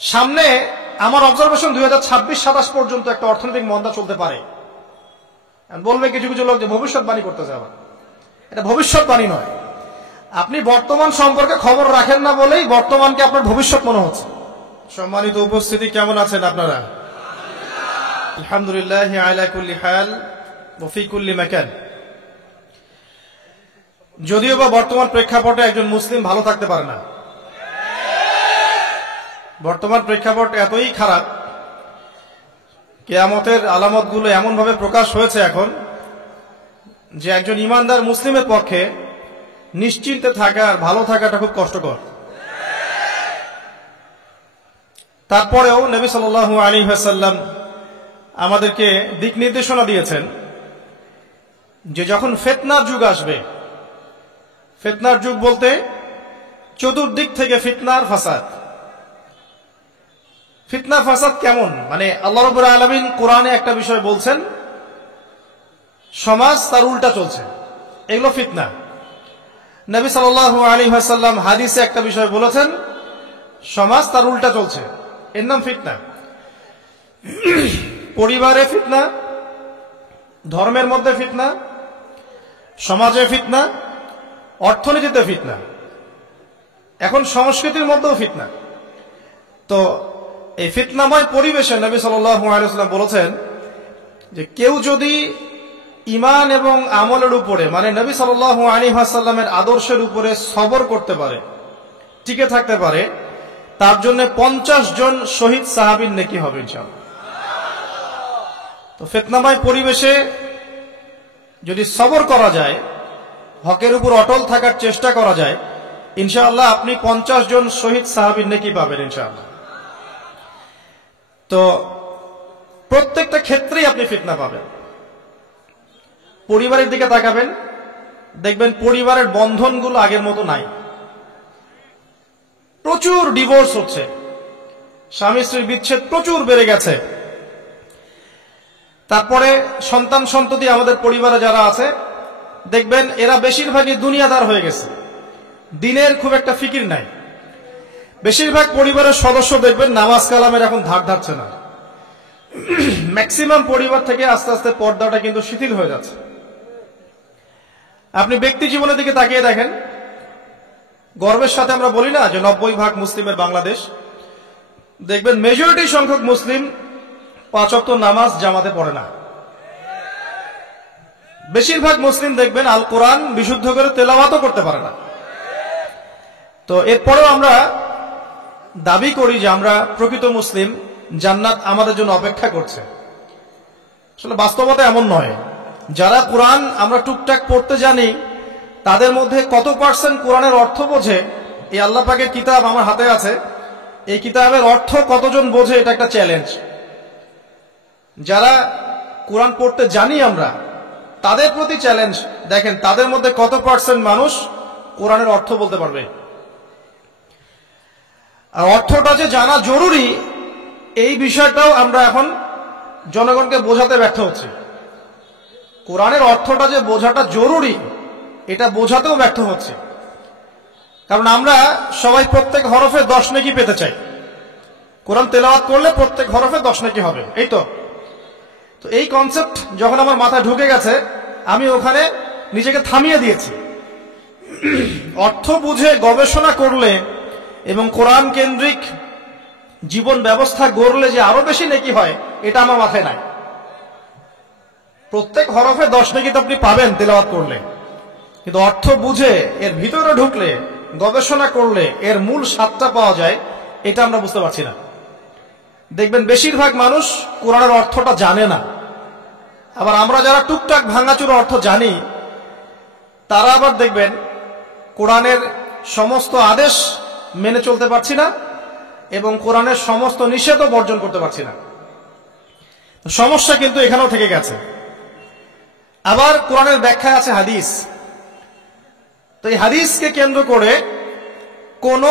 সামনে আমার অবজারভেশন 2026-27 পর্যন্ত একটা অর্থনৈতিক মন্দা চলতে পারে। বলবে কিছু কিছু লোক যে ভবিষ্যৎবাণী করতেছে, আবার এটা ভবিষ্যৎবাণী নয়। আপনি বর্তমান সম্পর্কে খবর রাখেন না বলেই বর্তমানকে আপনার ভবিষ্যৎ মনে হচ্ছে। সম্মানিত উপস্থিতি, কেমন আছেন আপনারা? আলহামদুলিল্লাহ আলা কুল্লি হাল ওয়া ফি কুল্লি মাকান। যদিও বা বর্তমান প্রেক্ষাপটে একজন মুসলিম ভালো থাকতে পারে না। বর্তমান প্রেক্ষাপট এতই খারাপ, কিয়ামতের আলামতগুলো এমন ভাবে প্রকাশ হয়েছে এখন যে একজন ইমানদার মুসলিমের পক্ষে নিশ্চিন্তে থাকা আর ভালো থাকাটা খুব কষ্টকর। তারপরেও নবী সাল্লাল্লাহু আলাইহি ওয়াসাল্লাম আমাদেরকে দিক নির্দেশনা দিয়েছেন যে যখন ফিতনার যুগ আসবে, ফিতনার যুগ বলতে চতুর্দিক থেকে ফিতনার ফাসাদ। ফিতনা ফাসাদ কেমন? মানে আল্লাহ রাব্বুল আলামিন কোরআনে একটা বিষয় বলছেন, সমাজ তার উল্টা চলছে, এগুলো ফিতনা। নবী সাল্লাল্লাহু আলাইহি ওয়াসাল্লাম হাদিসে একটা বিষয় বলেছেন, সমাজ তার উল্টা চলছে, এর নাম ফিতনা। পরিবারে ফিতনা, ধর্মের মধ্যে ফিতনা, সমাজে ফিতনা, অর্থনীতিতে ফিতনা, এখন সংস্কৃতির মধ্যেও ফিতনা। তো এই ফিতনাময় পরিবেশে নবী সাল্লাল্লাহু আলাইহি ওয়াসাল্লাম বলেছেন যে কেউ যদি ঈমান এবং আমলের উপরে, মানে নবী সাল্লাল্লাহু আলাইহি ওয়াসাল্লামের আদর্শের উপরে সবর করতে পারে, টিকে থাকতে পারে, তার জন্য 50 জন শহীদ সাহাবীর নেকি হবে ইনশাআল্লাহ। তো ফিতনাময় পরিবেশে যদি সবর করা যায়, হকের উপর অটল থাকার চেষ্টা করা যায়, ইনশাআল্লাহ আপনি 50 জন শহীদ সাহাবীর নেকি পাবেন ইনশাআল্লাহ। তো প্রত্যেকটা ক্ষেত্রেই আপনি ফিতনা পাবেন। পরিবারের দিকে তাকাবেন, দেখবেন পরিবারের বন্ধনগুলো আগের মতো নাই। প্রচুর ডিভোর্স হচ্ছে, স্বামী স্ত্রীর বিচ্ছেদ প্রচুর বেড়ে গেছে। তারপরে সন্তান সন্ততি আমাদের পরিবারে যারা আছে, দেখবেন এরা বেশিরভাগই দুনিয়াদার হয়ে গেছে, দিনের খুব একটা ফিকির নাই। বেশিরভাগ পরিবারের সদস্য দেখবেন নামাজ কালামের এখন ধার ধারছে না। ম্যাক্সিমাম পরিবার থেকে আস্তে আস্তে পর্দাটা কিন্তু শিথিল হয়ে যাচ্ছে। আপনি ব্যক্তি জীবনের দিকে তাকিয়ে দেখেন, গর্বের সাথে আমরা বলি না যে 90% মুসলিমের বাংলাদেশ, দেখবেন মেজরিটি সংখ্যক মুসলিম 5 ওয়াক্ত নামাজ জামাতে পড়ে না। বেশিরভাগ মুসলিম দেখবেন আল কোরআন বিশুদ্ধ করে তেলাওয়াতও করতে পারে না। তো এরপরেও আমরা দাবি করি যে আমরা প্রকৃত মুসলিম, জান্নাত আমাদের জন্য অপেক্ষা করছে। আসলে বাস্তবতা এমন নয়। যারা কোরআন আমরা টুকটাক পড়তে জানি, তাদের মধ্যে কত পার্সেন্ট কোরআনের অর্থ বোঝে? এই আল্লাহ পাকের কিতাব আমার হাতে আছে, এই কিতাবের অর্থ কতজন বোঝে? এটা একটা চ্যালেঞ্জ। যারা কোরআন পড়তে জানি আমরা, তাদের প্রতি চ্যালেঞ্জ, দেখেন তাদের মধ্যে কত পার্সেন্ট মানুষ কোরআনের অর্থ বলতে পারবে। আর অর্থটা যে জানা জরুরি, এই বিষয়টাও আমরা এখন জনগণকে বোঝাতে ব্যর্থ হচ্ছি। কোরআনের অর্থটা যে বোঝাটা জরুরি, এটা বোঝাতেও ব্যর্থ হচ্ছে। কারণ আমরা সবাই প্রত্যেক হরফে 10 নেকি পেতে চাই। কোরআন তেলাওয়াত করলে প্রত্যেক হরফে 10 নেকি হবে, এই তো। তো এই কনসেপ্ট যখন আমার মাথায় ঢুকে গেছে, আমি ওখানে নিজেকে থামিয়ে দিয়েছি। অর্থ বুঝে গবেষণা করলে এবং কোরআন কেন্দ্রিক জীবন ব্যবস্থা গড়লে যে আরো বেশি নেকি হয়, এটা আমার মাথায় নাই। প্রত্যেক হরফে 10 নেকি তো আপনি পাবেন তেলাওয়াত করলে, কিন্তু অর্থ বুঝে এর ভিতরে ঢুকলে, গবেষণা করলে এর মূল স্বাদটা পাওয়া যায়, এটা আমরা বুঝতে পারছি না। দেখবেন বেশিরভাগ মানুষ কোরআনের অর্থটা জানে না। আবার আমরা যারা টুকটাক ভাঙাচুরা অর্থ জানি, তারা আবার দেখবেন কোরআনের সমস্ত আদেশ মেনে চলতে পারছি না এবং কোরআনের সমস্ত নিষেধও বর্জন করতে পারছি না। সমস্যা কিন্তু এখানেও থেকে গেছে। আবার কোরআনের ব্যাখ্যায় আছে হাদিস। তো এই হাদিসকে কেন্দ্র করে কোনো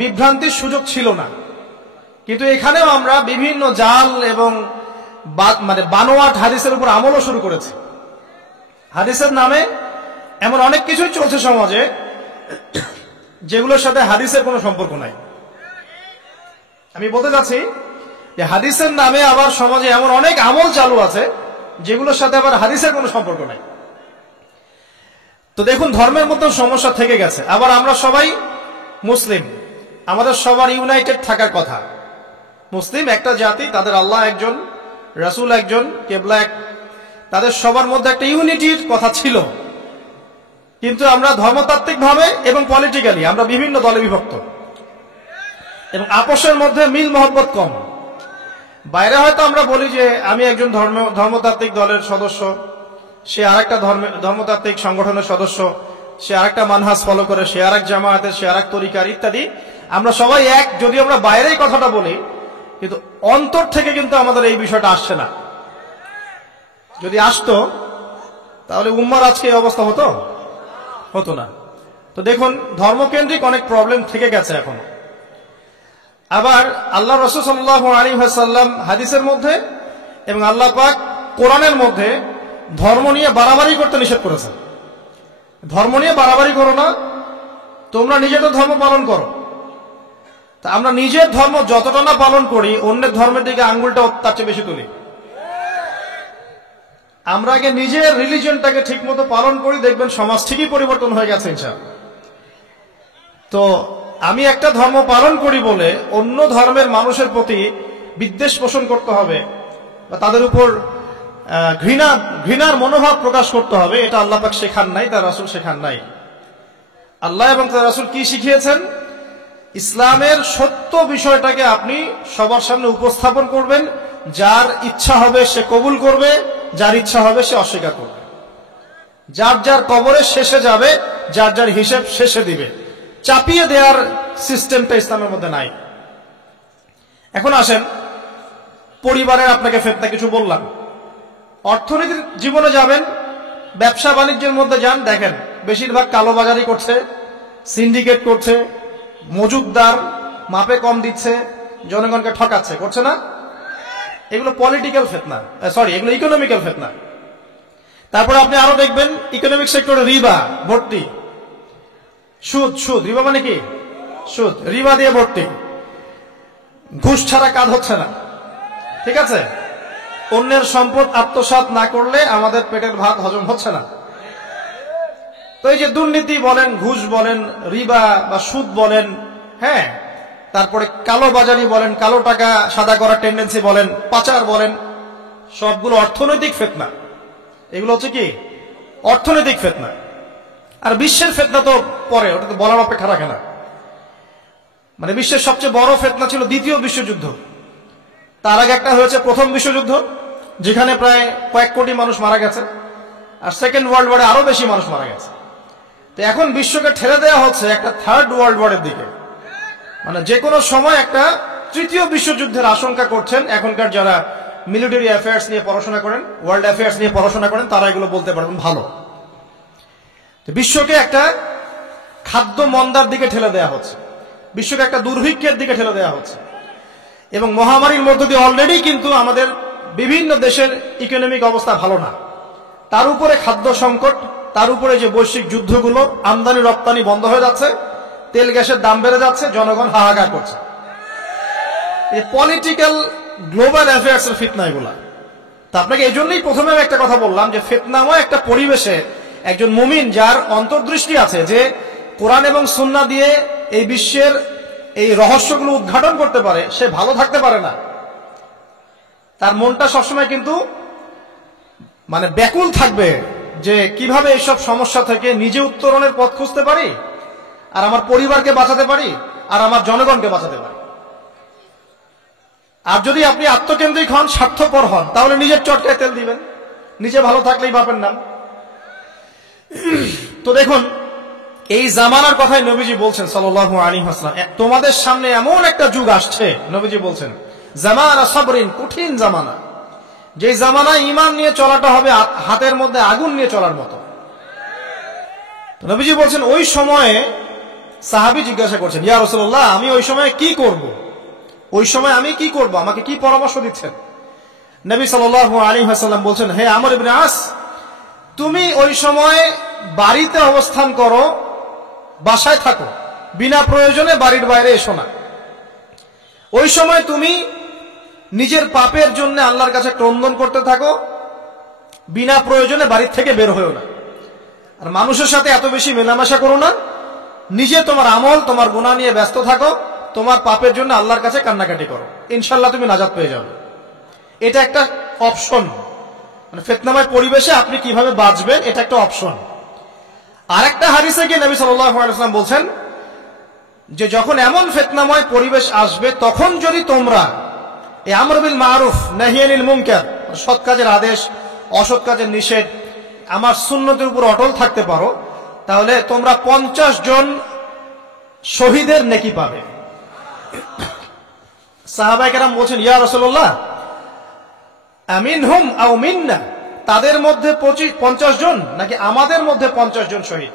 বিভ্রান্তির সুযোগ ছিল না, কিন্তু এখানেও আমরা বিভিন্ন জাল এবং মানে বানোয়াট হাদিসের উপর আমলও শুরু করেছি। হাদিসের নামে এমন অনেক কিছুই চলছে সমাজে যেগুলোর সাথে হাদিসের কোনো সম্পর্ক নাই। আমি বলতে চাচ্ছি যে হাদিসের নামে আবার সমাজে এমন অনেক আমল চালু আছে যেগুলোর সাথে আবার হাদিসের কোনো সম্পর্ক নাই। তো দেখুন, ধর্মের মধ্যে সমস্যা থেকে গেছে। আবার আমরা সবাই মুসলিম, আমাদের সবার ইউনাইটেড থাকার কথা। মুসলিম একটা জাতি, তাদের আল্লাহ একজন, রাসূল একজন, কিবলা এক, তাদের সবার মধ্যে একটা ইউনিটির কথা ছিল। কিন্তু আমরা ধর্মতাত্ত্বিক ভাবে এবং পলিটিক্যালি আমরা বিভিন্ন দলে বিভক্ত এবং আপোষের মধ্যে মিল মহব্বত কম। বাইরে হয়তো আমরা বলি যে আমি একজন ধর্মতাত্ত্বিক দলের সদস্য, সে আরেকটা ধর্মতাত্ত্বিক সংগঠনের সদস্য, সে আরেকটা মানহাজ ফলো করে, সে আরেক জামায়াতের, সে আরেক তরিকার ইত্যাদি। আমরা সবাই এক, যদি আমরা বাইরেই কথাটা বলি, কিন্তু অন্তর থেকে কিন্তু আমাদের এই বিষয়টা আসছে না। যদি আসতো তাহলে উম্মার আজকে এই অবস্থা হতো না। তো দেখুন, ধর্মকেন্দ্রিক অনেক প্রবলেম থেকে গেছে এখনো। আবার আল্লাহ রাসূল সাল্লাল্লাহু আলাইহি ওয়াসাল্লাম হাদিসের মধ্যে এবং আল্লাহ পাক কোরআনের মধ্যে ধর্ম নিয়ে বাড়াবাড়ি করতে নিষেধ করেছেন। ধর্ম নিয়ে বাড়াবাড়ি করো না, তোমরা নিজেদের ধর্ম পালন করো। তা আমরা নিজের ধর্ম যতটা না পালন করি, অন্যের ধর্মের দিকে আঙ্গুলটা তার চেয়ে বেশি তুলি। আমরা আগে নিজের রিলিজিয়নটাকে ঠিক মতো পালন করি, দেখবেন সমাজ ঠিকই পরিবর্তন হয়ে গেছে ইনশাআল্লাহ। তো আমি একটা ধর্ম পালন করি বলে অন্য ধর্মের মানুষের প্রতি বিদ্বেষ পোষণ করতে হবে বা তাদের উপর ঘৃণার মনোভাব প্রকাশ করতে হবে, এটা আল্লাহ পাক শেখান নাই, তার রাসূল শেখান নাই। আল্লাহ এবং তার রাসূল কি শিখিয়েছেন? ইসলামের সত্য বিষয়টাকে আপনি সবার সামনে উপস্থাপন করবেন, যার ইচ্ছা হবে সে কবুল করবে, যার ইচ্ছা হবে সে অস্বীকার করবে। যার যার কবরে শেষে যাবে, যার যার হিসেব শেষে দিবে। চাপিয়ে দেওয়ার সিস্টেমটা ইসলামের মধ্যে নাই। এখন আসেন, পরিবারের আপনাকে ফেতনা কিছু বললাম। অর্থনীতির জীবনে যাবেন, ব্যবসা বাণিজ্যের মধ্যে যান, দেখেন বেশিরভাগ কালোবাজারি করছে, সিন্ডিকেট করছে, মজুদদার মাপে কম দিচ্ছে, জনগণকে ঠকাচ্ছে, করছে না? এগুলো পলিটিক্যাল ফিতনা, এগুলো ইকোনমিক্যাল ফিতনা। তারপরে আপনি আরো দেখবেন ইকোনমিক সেক্টরে রিবা ভর্তি, সুদ। রিবা মানে কি? সুদ, রিবা দিয়ে ভর্তি। ঘুষ ছাড়া কাজ হচ্ছে না, ঠিক আছে? অন্যের সম্পদ আত্মসাৎ না করলে আমাদের পেটের ভাত হজম হচ্ছে না। তো এই যে দুর্নীতি বলেন, ঘুষ বলেন, রিবা বা সুদ বলেন, হ্যাঁ, তারপরে কালো বাজারি বলেন, কালো টাকা সাদা করার টেন্ডেন্সি বলেন, পাচার বলেন, সবগুলো অর্থনৈতিক ফিতনা। এগুলো হচ্ছে কি? অর্থনৈতিক ফিতনা। আর বিশ্বের ফিতনা তো পরে, ওটা তো বলার অপেক্ষা রাখে না। মানে বিশ্বের সবচেয়ে বড় ফিতনা ছিল দ্বিতীয় বিশ্বযুদ্ধ। তার আগে একটা হয়েছে প্রথম বিশ্বযুদ্ধ, যেখানে প্রায় কয়েক কোটি মানুষ মারা গেছে, আর সেকেন্ড ওয়ার্ল্ড ওয়ারে আরো বেশি মানুষ মারা গেছে। তো এখন বিশ্বকে ঠেলে দেওয়া হচ্ছে একটা থার্ড ওয়ার্ল্ড ওয়ারের দিকে। মানে যে কোনো সময় একটা তৃতীয় বিশ্বযুদ্ধের আশঙ্কা করছেন এখনকার যারা মিলিটারি অ্যাফেয়ার্স নিয়ে পড়াশোনা করেন, ওয়ার্ল্ড অ্যাফেয়ার্স নিয়ে পড়াশোনা করেন, তারা এগুলো বলতে পারবেন ভালো। বিশ্বকে একটা খাদ্য মন্দার দিকে ঠেলে দেওয়া হচ্ছে, বিশ্বকে একটা দুর্ভিক্ষের দিকে ঠেলে দেওয়া হচ্ছে। এবং মহামারীর মধ্য দিয়ে অলরেডি কিন্তু আমাদের বিভিন্ন দেশের ইকোনমিক অবস্থা ভালো না, তার উপরে খাদ্য সংকট, তার উপরে যে বৈশ্বিক যুদ্ধগুলো, আমদানি রপ্তানি বন্ধ হয়ে যাচ্ছে, তেল গ্যাসের দাম বেড়ে যাচ্ছে, জনগণ হাহাকার করছে। এই পলিটিক্যাল গ্লোবাল অ্যাফেয়ার্স এর ফিতনা এগুলা। তা আপনাকে এই জন্যই প্রথমে আমি একটা কথা বললাম যে ফিতনাময় একটা পরিবেশে একজন মুমিন যার অন্তর্দৃষ্টি আছে, যে কোরআন এবং সুন্নাহ দিয়ে এই বিশ্বের এই রহস্যগুলো উদ্ঘাটন করতে পারে, সে ভালো থাকতে পারে না। তার মনটা সবসময় কিন্তু মানে ব্যাকুল থাকবে যে কিভাবে এইসব সমস্যা থেকে নিজে উত্তরণের পথ খুঁজতে পারি, আর আমার পরিবারকে বাঁচাতে পারি, আর আমার জনগণকে বাঁচাতে পারি। আর যদি আপনি আত্মকেন্দ্রিক হন, স্বার্থপর হন, তাহলে নিজের চটকায় তেল দিবেন, নিজে ভালো থাকলেই বাপের নাম। তো দেখুন, এই জামানার কথাই নবীজি বলছেন সাল্লাল্লাহু আলাইহি ওয়াসাল্লাম, তোমাদের সামনে এমন একটা যুগ আসছে, নবীজি বলছেন জামানা সাবরিন, কঠিন জামানা, যে জামানায় ঈমান নিয়ে চলাটা হবে হাতের মধ্যে আগুন নিয়ে চলার মতো। নবীজি বলছেন ওই সময়ে, সাহাবী জিজ্ঞাসা করছেন, ইয়া রাসূলুল্লাহ, আমি ওই সময় কি করব? ওই সময় আমি কি করব? আমাকে কি পরামর্শ দিচ্ছেন? নবী সাল্লাল্লাহু আলাইহি ওয়াসাল্লাম বলছেন, হে আমর ইবনে আস, তুমি ওই সময় বাড়িতে অবস্থান করো, বাসায় থাকো, বিনা প্রয়োজনে বাড়ির বাইরে এসো না। ওই সময় তুমি নিজের পাপের জন্য আল্লাহর কাছে ক্রন্দন করতে থাকো, বিনা প্রয়োজনে বাড়ির থেকে বের হয়েও না। আর মানুষের সাথে এত বেশি মেলামেশা করো না, নিজে তোমার আমল তোমার গুনাহ নিয়ে ব্যস্ত থাকো, তোমার পাপের জন্য আল্লাহর কাছে কান্নাকাটি করো, ইনশাআল্লাহ তুমি নাজাত পেয়ে যাবে। এটা একটা অপশন, মানে ফিতনাময় পরিবেশে আপনি কিভাবে বাঁচবেন এটা একটা অপশন। আরেকটা হাদিসে গিয়ে নবী সাল্লাল্লাহু আলাইহি ওয়াসাল্লাম বলছেন যে যখন এমন ফিতনাময় পরিবেশ আসবে তখন যদি তোমরা এই আমর বিল মারুফ নাহি আনিল মুনকার, সৎ কাজের আদেশ অসৎ কাজের নিষেধ, আমার সুন্নতের উপর অটল থাকতে পারো, তাহলে তোমরা 50 জন শহীদের নেকি পাবে। সাহাবায়ে কেরাম বলছেন, ইয়া রাসূলুল্লাহ আমিনহুম আও মিন্না, তাদের মধ্যে 50 জন নাকি আমাদের মধ্যে 50 জন শহীদ?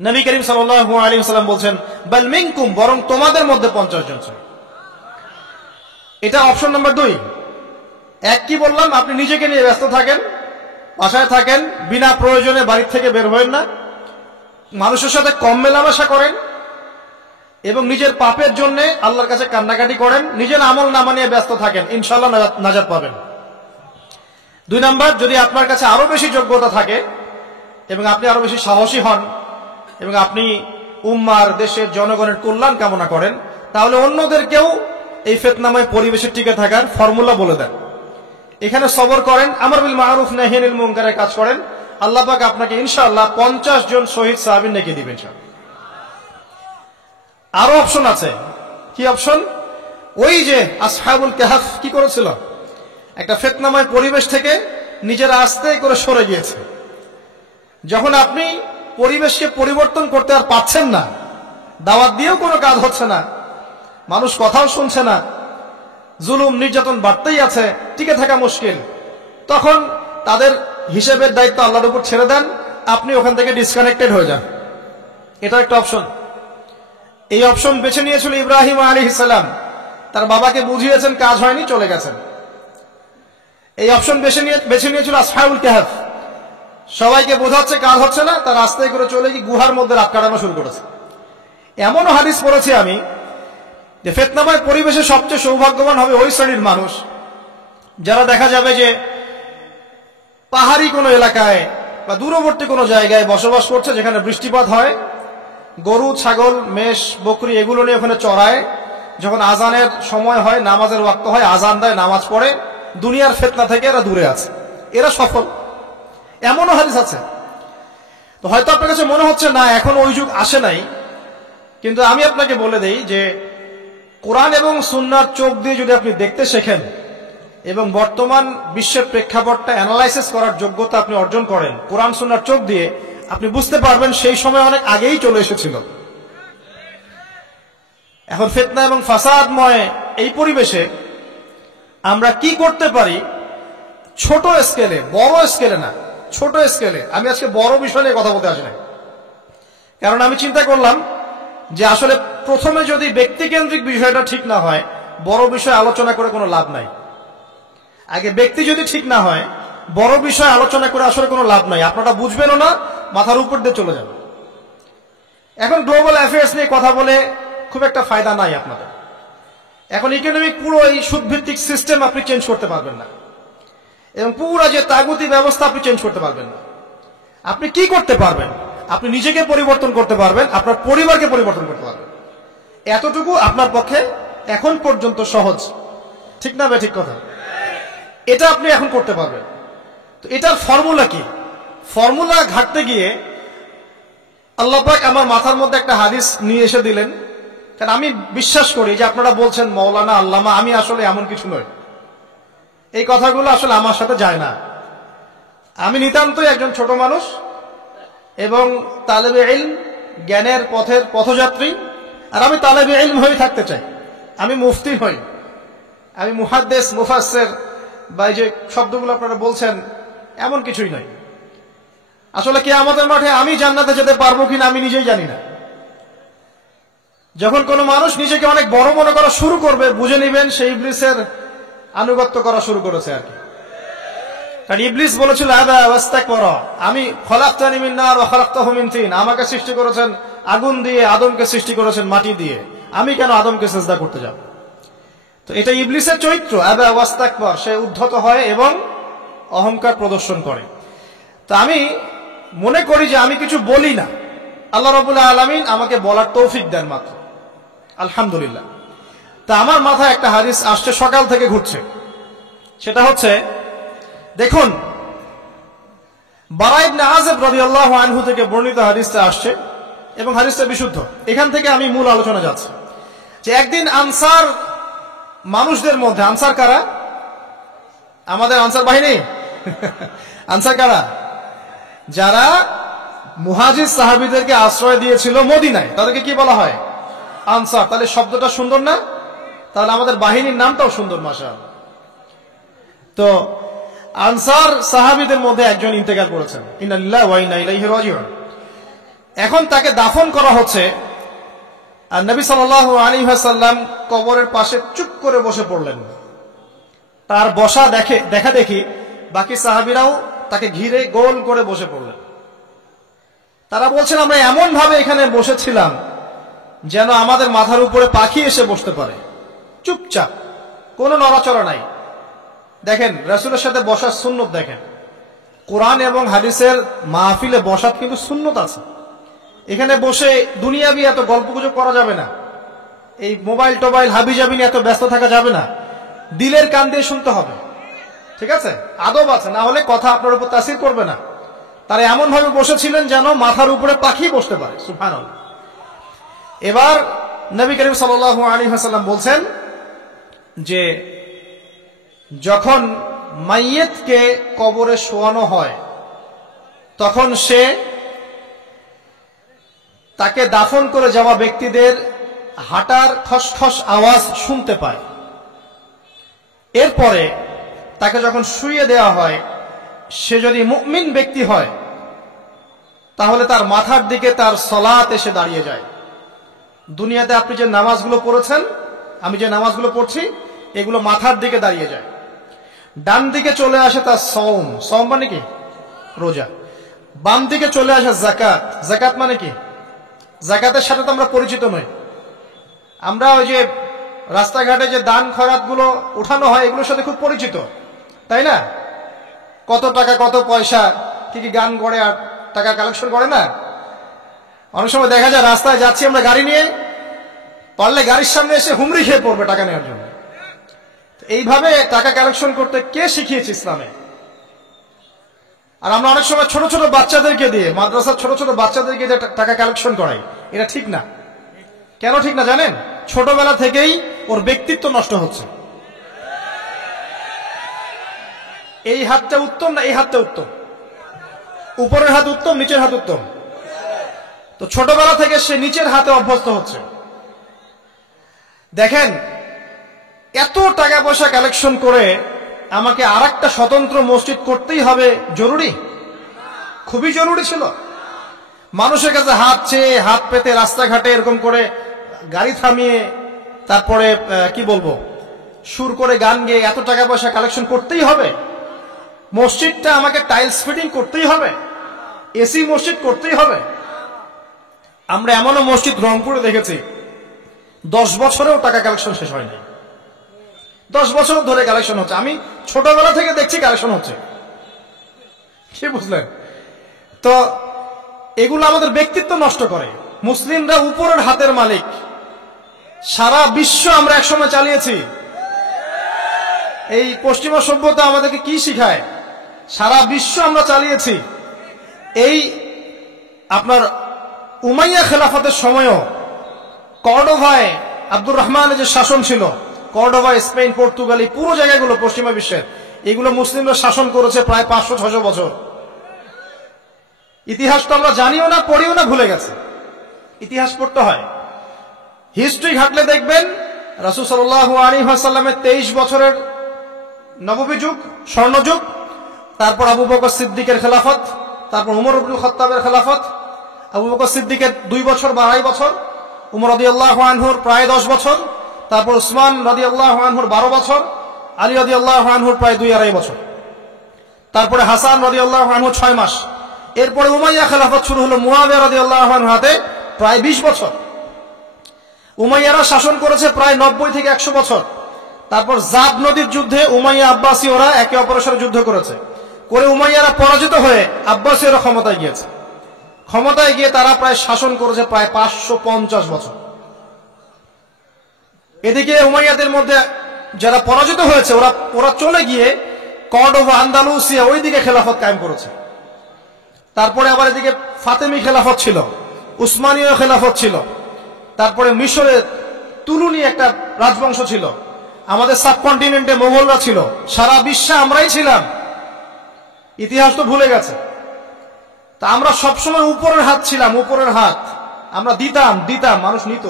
নবী করিম সাল্লাল্লাহু আলাইহি ওয়াসাল্লাম বলছেন, বাল মিনকুম, বরং তোমাদের মধ্যে 50 জন শহীদ। এটা অপশন নাম্বার 2। এক কি বললাম, আপনি নিজেকে নিয়ে ব্যস্ত থাকেন, বাসায় থাকেন, বিনা প্রয়োজনে বাড়ির থেকে বের হবেন না, মানুষের সাথে কম মেলামেশা করেন এবং নিজের পাপের জন্য আল্লাহর কাছে কান্নাকাটি করেন, নিজের আমল নামা নিয়ে ব্যস্ত থাকেন, ইনশাআল্লাহ নাজাত পাবেন। 2 নাম্বার, যদি আপনার কাছে আরো বেশি যোগ্যতা থাকে এবং আপনি আরো বেশি সাহসী হন এবং আপনি উম্মার দেশের জনগণের কল্যাণ কামনা করেন, তাহলে অন্যদেরকেও এই ফিতনাময় পরিবেশে টিকে থাকার ফর্মুলা বলে দেন। এখানে সবর করেন, আমর বিল মারুফ নাহি আনিল মুনকারের কাজ করেন, আল্লাহ পাক আপনাকে ইনশাআল্লাহ 50 জন শহীদ সাহাবীর নেকি দিবেন। আরো অপশন আছে। কি অপশন? ওই যে আসহাবুল কাহফ কি করেছিল, একটা ফিতনাময় পরিবেশ থেকে নিজেরা আস্তে করে সরে গিয়েছে। যখন আপনি পরিবেশকে পরিবর্তন করতে আর পাচ্ছেন না, দাওয়াত দিয়েও কোনো কাজ হচ্ছে না, মানুষ কথাও শুনছে না, জুলুম নির্যাতন বাড়তেই আছে, টিকে থাকা মুশকিল, তখন তাদের হিসেবের দায়িত্ব আল্লাহর উপর ছেড়ে দেন, আপনি ওখান থেকে ডিসকানেক্টেড হয়ে যান। এটা একটা অপশন। এই অপশন বেছে নিয়েছিল ইব্রাহিম আলাইহিস সালাম, তার বাবাকে বুঝিয়েছেন, কাজ হয়নি, চলে গেছেন। এই অপশন বেছে নিয়েছিল আসহাবুল কাহফ, সবাইকে বোঝাচ্ছে কাজ হচ্ছে না, তার রাস্তায় করে চলে গিয়ে গুহার মধ্যে রাত কাটানো শুরু করেছে। এমনও হাদিস পড়েছি আমি যে ফিতনাময় পরিবেশে সবচেয়ে সৌভাগ্যবান হবে ওই শ্রেণীর মানুষ যারা দেখা যাবে যে পাহাড়ি কোনো এলাকায় বা দূরবর্তী কোনো জায়গায় বসবাস করছে, যেখানে বৃষ্টিপাত হয়, গরু ছাগল মেষ বকরি এগুলো নিয়ে ওখানে চড়ায়, যখন আজানের সময় হয়, নামাজের ওয়াক্ত হয়, আজান দেয়, নামাজ পড়ে, দুনিয়ার ফিতনা থেকে এরা দূরে আছে, এরা সফল। এমনও হাদিস আছে। তো হয়তো আপনার কাছে মনে হচ্ছে না এখন ওই যুগ আসে নাই, কিন্তু আমি আপনাকে বলে দেই যে কোরআন এবং সুন্নাহর চোখ দিয়ে যদি আপনি দেখতে শেখেন এবং বর্তমান বিশ্বের প্রেক্ষাপটটা অ্যানালাইসিস করার যোগ্যতা আপনি অর্জন করেন কোরআন সুন্নাহর চোখ দিয়ে, আপনি বুঝতে পারবেন সেই সময় অনেক আগেই চলে এসেছিল। এখন ফিতনা এবং ফাসাদময় এই পরিবেশে আমরা কি করতে পারি, ছোট স্কেলে, বড় স্কেলে না, ছোট স্কেলে। আমি আজকে বড় বিষয় নিয়ে কথা বলতে আসি না, কারণ আমি চিন্তা করলাম যে আসলে প্রথমে যদি ব্যক্তিকেন্দ্রিক বিষয়টা ঠিক না হয়, বড় বিষয় আলোচনা করে কোনো লাভ নাই। আগে ব্যক্তি যদি ঠিক না হয়, বড় বিষয় আলোচনা করে আসলে কোনো লাভ নাই, আপনারা বুঝবেনও না, মাথার উপর দিয়ে চলে যাবে। এখন গ্লোবাল অ্যাফেয়ার্স নিয়ে কথা বলে খুব একটা ফায়দা নাই আপনাদের। এখন ইকোনমিক পুরো এই সুদভিত্তিক সিস্টেম আপনি চেঞ্জ করতে পারবেন না, এবং পুরো যে তাগুতি ব্যবস্থা আপনি চেঞ্জ করতে পারবেন না। আপনি কি করতে পারবেন? আপনি নিজেকে পরিবর্তন করতে পারবেন, আপনার পরিবারকে পরিবর্তন করতে পারবেন। এতটুকু আপনার পক্ষে এখন পর্যন্ত সহজ, ঠিক না? ঠিক কথা। এটা আপনি এখন করতে পারবেন। তো এটার ফর্মুলা কি? ফর্মুলা ঘাটতে গিয়ে আল্লাহ পাক আমার মাথার মধ্যে একটা হাদিস নিয়ে এসে দিলেন, কারণ আমি বিশ্বাস করি যে আপনারা বলছেন মৌলানা আল্লামা, আমি আসলে এমন কিছু নই, এই কথাগুলো আসলে আমার সাথে যায় না। আমি নিতান্তই একজন ছোট মানুষ এবং তালেবে ইলম, জ্ঞানের পথের পথযাত্রী, আর আমি তালেবে ইলম হয়ে থাকতে চাই। আমি মুফতি হই, আমি মুহাদ্দিস, মুফাসসির বা এই যে শব্দগুলো আপনারা বলছেন, এমন কিছুই নয়। আসলে কিয়ামতের মাঠে আমি জান্নাতে যেতে পারবো কিনা আমি নিজেই জানি না। যখন কোনো মানুষ নিজেকে অনেক বড় মনে করা শুরু করবে, বুঝে নিবেন সেই ইবলিসের আনুগত্য করা শুরু করেছে আর কি। কারণ ইবলিস বলেছিল আবা ওয়াস্তাকবারা, আমি খলাকতানি মিন নার ওয়া খলাকতাহু মিন তিন, আমাকে সৃষ্টি করেছেন আগুন দিয়ে, আদমকে সৃষ্টি করেছেন মাটি দিয়ে, আমি কেন আদমকে সিজদা করতে যাব? তো এটা ইবলিসের চরিত্র, আবা ওয়াস্তাকবার, সে উদ্ধত হয় এবং অহংকার প্রদর্শন করে। তো আমি মনে করি যে আমি কিছু বলি না, আল্লাহ রাব্বুল আলামিন আমাকে বলার তৌফিক দেন মাত্র, আলহামদুলিল্লাহ। তা আমার মাথায় একটা হাদিস আসছে, সকাল থেকে ঘুরছে। সেটা হচ্ছে, দেখুন, বারা ইবনে আযিব রাদিয়াল্লাহু আনহু থেকে বর্ণিত হাদিসটা আসছে এবং হাদিসটা বিশুদ্ধ। এখান থেকে আমি মূল আলোচনা যাচ্ছি যে একদিন আনসার মানুষদের মধ্যে, আনসার কারা? আমাদের আনসার বাহিনী। আনসার কারা? যারা মুহাজির সাহাবীদেরকে আশ্রয় দিয়েছিল মদিনায়, তাদেরকে কি বলা হয়? আনসার। তাহলে শব্দটা সুন্দর না? তাহলে আমাদের বাহিনীর নামটাও সুন্দর, মাশাআল্লাহ। তো আনসার সাহাবীদের মধ্যে একজন ইন্তেকাল করেছেন, ইন্না লিল্লাহি ওয়া ইন্না ইলাইহি রাজিউন। এখন তাকে দাফন করা হচ্ছে, আর নবী সাল্লাল্লাহু আলাইহি ওয়াসাল্লাম কবরের পাশে চুপ করে বসে পড়লেন। তার বসা দেখা দেখি বাকি সাহাবীরাও তাকে ঘিরে গোল করে বসে পড়লেন। তারা বলছেন, আমরা এমন ভাবে এখানে বসেছিলাম যেন আমাদের মাথার উপরে পাখি এসে বসতে পারে, চুপচাপ, কোনো নড়াচড়া নাই। দেখেন, রাসূলের সাথে বসার সুন্নত দেখেন, কোরআন এবং হাদিসের মাহফিলে বসার কিন্তু সুন্নত আছে। এখানে বসে দুনিয়াবি এত গল্পগুজব করা যাবে না, এই মোবাইল টোবাইল হাবিজাবি নিয়ে এত ব্যস্ত থাকা যাবে না, দিলের কান দিয়ে শুনতে হবে, ঠিক আছে? আদব আছে, না হলে কথা আপনার উপর তাসির করবে না। তারা এমন ভাবে বসেছিলেন যেন মাথার উপরে পাখি বসতে পারে, সুবহানাল্লাহ। এবার নবী করিম সাল্লাল্লাহু আলাইহি ওয়াসাল্লাম বলছেন যে যখন মাইয়েতকে কবরে শোয়ানো হয় তখন সে তাকে দাফন করে যাওয়া ব্যক্তিদের হাঁটার খসখস আওয়াজ শুনতে পায়। এরপরে তাকে যখন শুইয়ে দেওয়া হয়, সে যদি মুমিন ব্যক্তি হয় তাহলে তার মাথার দিকে তার সালাত এসে দাঁড়িয়ে যায়। দুনিয়াতে আপনি যে নামাজগুলো পড়েছেন, আমি যে নামাজগুলো পড়ছি, এগুলো মাথার দিকে দাঁড়িয়ে যায়। ডান দিকে চলে আসে তার সওম, সওম মানে কি? রোজা। বাম দিকে চলে আসে যাকাত, যাকাত মানে কি? যাকাতের সাথে তো আমরা পরিচিত নই। আমরা ওই যে রাস্তাঘাটে যে দান খয়রাত গুলো উঠানো হয়, এগুলোর সাথে খুব পরিচিত, তাই না? কত টাকা, কত পয়সা, কি কি গান করে আর টাকা কালেকশন করে না? অনেক সময় দেখা যায় রাস্তায় যাচ্ছি আমরা গাড়ি নিয়ে, পারলে গাড়ির সামনে এসে হুমড়ি খেয়ে পড়বে টাকা নেওয়ার জন্য। এইভাবে টাকা কালেকশন করতে কে শিখিয়েছে ইসলামে? আর আমরা অনেক সময় ছোট ছোট বাচ্চাদেরকে দিয়ে, মাদ্রাসার ছোট ছোট বাচ্চাদেরকে দিয়ে টাকা কালেকশন করাই। এটা ঠিক না। কেন ঠিক না জানেন? ছোটবেলা থেকেই ওর ব্যক্তিত্ব নষ্ট হচ্ছে। এই হাতটা উত্তম না এই হাতটা উত্তম? উপরের হাত উত্তম, নিচের হাত উত্তম? তো ছোটবেলা থেকে সে নিচের হাতে অভ্যস্ত হচ্ছে। দেখেন, এত টাকা পয়সা কালেকশন করে আমাকে আরেকটা স্বতন্ত্র মসজিদ করতেই হবে জরুরি? খুবই জরুরি ছিল। মানুষের কাছে হাত চেয়ে, হাত পেতে রাস্তাঘাটে এরকম করে গাড়ি থামিয়ে, তারপরে কি বলবো, সুর করে গান গেয়ে এত টাকা পয়সা কালেকশন করতেই হবে? মসজিদটা আমাকে টাইলস ফিটিং করতেই হবে? এসি মসজিদ করতেই হবে? আমরা এমনও মসজিদ রংপুরে দেখেছি 10 বছরেও টাকা কালেকশন শেষ হয়নি। 10 বছর ধরে কালেকশন হচ্ছে। আমি ছোটবেলা থেকে দেখছি কালেকশন হচ্ছে। কি বুঝলেন? তো এগুলো আমাদের ব্যক্তিত্ব নষ্ট করে। মুসলিমরা উপরের হাতের মালিক। সারা বিশ্ব আমরা একসময় চালিয়েছি। এই পশ্চিমা সভ্যতা আমাদেরকে কি শিখায়? সারা বিশ্ব আমরা চালিয়েছি। এই আপনার উমাইয়া খেলাফতের সময়ও কর্ডোভায় আব্দুর রহমানের যে শাসন ছিল, কর্ডোভা, স্পেন, পর্তুগাল, এই পুরো জায়গাগুলো পশ্চিমা বিশ্বের, এগুলো মুসলিমরা শাসন করেছে প্রায় 500-600 বছর। ইতিহাস তো আমরা জানিও না, পড়িও না, ভুলে গেছে। ইতিহাস পড়তে হয়। হিস্ট্রি ঘাটলে দেখবেন রাসূল সাল্লাল্লাহু আলাইহি ওয়াসাল্লামের 23 বছরের নববী যুগ, স্বর্ণযুগ, তারপর আবু বকর সিদ্দিকের খেলাফত, তারপর উমর ইবনে খাত্তাবের খেলাফত, আবু বকর সিদ্দিকের 2 বছর বা 2.5 বছর, উমর রাদিয়াল্লাহু আনহুর প্রায় 10 বছর, তারপর উসমান রাদিয়াল্লাহু আনহুর 12 বছর, আলী রাদিয়াল্লাহু আনহুর প্রায় 2-2.5 বছর, তারপরে হাসান রাদিয়াল্লাহু আনহু 6 মাস, এরপরে উমাইয়া খেলাফত শুরু হলো মুয়াবিয়া রাদিয়াল্লাহু আনহুর হাতে প্রায় 20 বছর। উমাইয়ারা শাসন করেছে প্রায় 90 থেকে 100 বছর। তারপর জাব নদীর যুদ্ধে উমাইয়া আব্বাসী ওরা একে অপরের সাথে যুদ্ধ করেছে, করে উমাইয়ারা পরাজিত হয়ে আব্বাসীরা ক্ষমতায় গিয়েছে। ক্ষমতায় গিয়ে তারা প্রায় শাসন করেছে প্রায় 550 বছর। এদিকে উমাইয়াদের মধ্যে যারা পরাজিত হয়েছে ওরা চলে গিয়ে কর্ডোবা, আন্দালুসিয়া ওইদিকে খেলাফত কায়েম করেছে। তারপরে আবার এদিকে ফাতেমি খেলাফত ছিল, উসমানীয় খেলাফত ছিল, তারপরে মিশরে তুলুনি একটা রাজবংশ ছিল, আমাদের সাবকন্টিনেন্টে মোগলরা ছিল, সারা বিশ্বে আমরাই ছিলাম। ইতিহাস তো ভুলে গেছে। তা আমরা সবসময় উপরের হাত ছিলাম, উপরের হাত আমরা দিতাম, মানুষ নিত।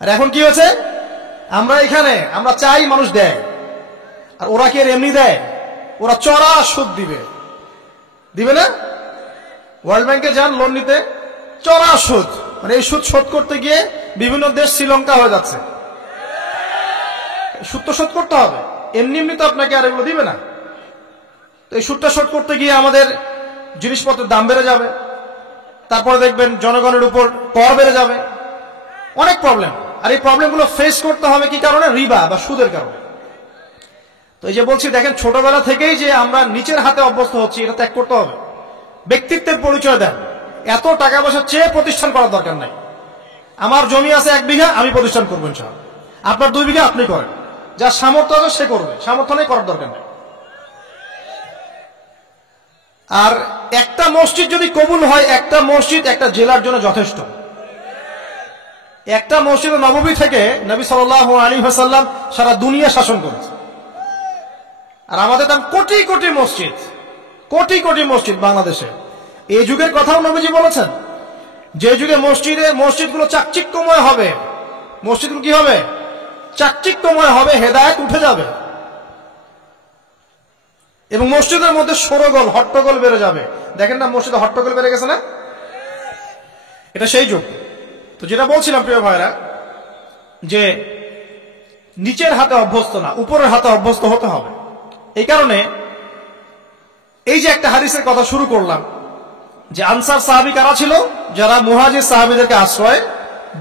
আর এখন কি হয়েছে? আমরা এখানে আমরা চাই, মানুষ দেয়। আর ওরা কি এমনি দেয়? ওরা চড়া সুদ দিবে না? ওয়ার্ল্ড ব্যাংকে যান লোন নিতে, চড়া সুদ, মানে এই সুদ শোধ করতে গিয়ে বিভিন্ন দেশ শ্রীলঙ্কা হয়ে যাচ্ছে। সুদ তো শোধ করতে হবে, এমনি তো আপনাকে আর এগুলো দিবে না। তো এই সুদটা শোধ করতে গিয়ে আমাদের জিনিসপত্রের দাম বেড়ে যাবে, তারপরে দেখবেন জনগণের উপর কর বেড়ে যাবে, অনেক প্রবলেম। আর এই প্রবলেমগুলো ফেস করতে হবে কি কারণে? রিবা বা সুদের কারণে। তো এই যে বলছি, দেখেন ছোটবেলা থেকেই যে আমরা নিচের হাতে অভ্যস্ত হচ্ছি, এটা ত্যাগ করতে হবে। ব্যক্তিত্বের পরিচয় দেন। এত টাকা পয়সা চেয়ে প্রতিষ্ঠান করার দরকার নাই। আমার জমি আছে 1 বিঘা, আমি প্রতিষ্ঠান করবো ইনশাআল্লাহ। আপনার 2 বিঘা আপনি করেন, যার সামর্থ্য আছে সে করবে, সামর্থ্য নেই করার দরকার নেই। আর একটা মসজিদ যদি কবুল হয়, একটা মসজিদ একটা জেলার জন্য যথেষ্ট। একটা মসজিদ নববী থেকে নবী সাল্লাল্লাহু আলাইহি ওয়াসাল্লাম সারা দুনিয়া শাসন করেছে। আর আমাদের দাম কোটি কোটি মসজিদ বাংলাদেশে। এই যুগের কথাও নবীজি বলেছেন, যে যুগে মসজিদগুলো চাকচিক্যময় হবে, মসজিদগুলো কি হবে? চাকচিক্যময় হবে, হেদায়েত উঠে যাবে, এবং মসজিদের মধ্যে শোরগোল হট্টগোল বেড়ে যাবে। দেখেন না মসজিদে হট্টগোল বেড়ে গেছে না? এটা সেই যুগ। তো যেটা বলছিলাম প্রিয় ভাইরা, যে নিচের হাতে অভ্যস্ত না, উপরের হাতে অভ্যস্ত হতে হবে। এই কারণে এই যে একটা হাদিসের কথা শুরু করলাম, যে আনসার সাহাবী কারা ছিল? যারা মুহাজির সাহাবীদেরকে আশ্রয়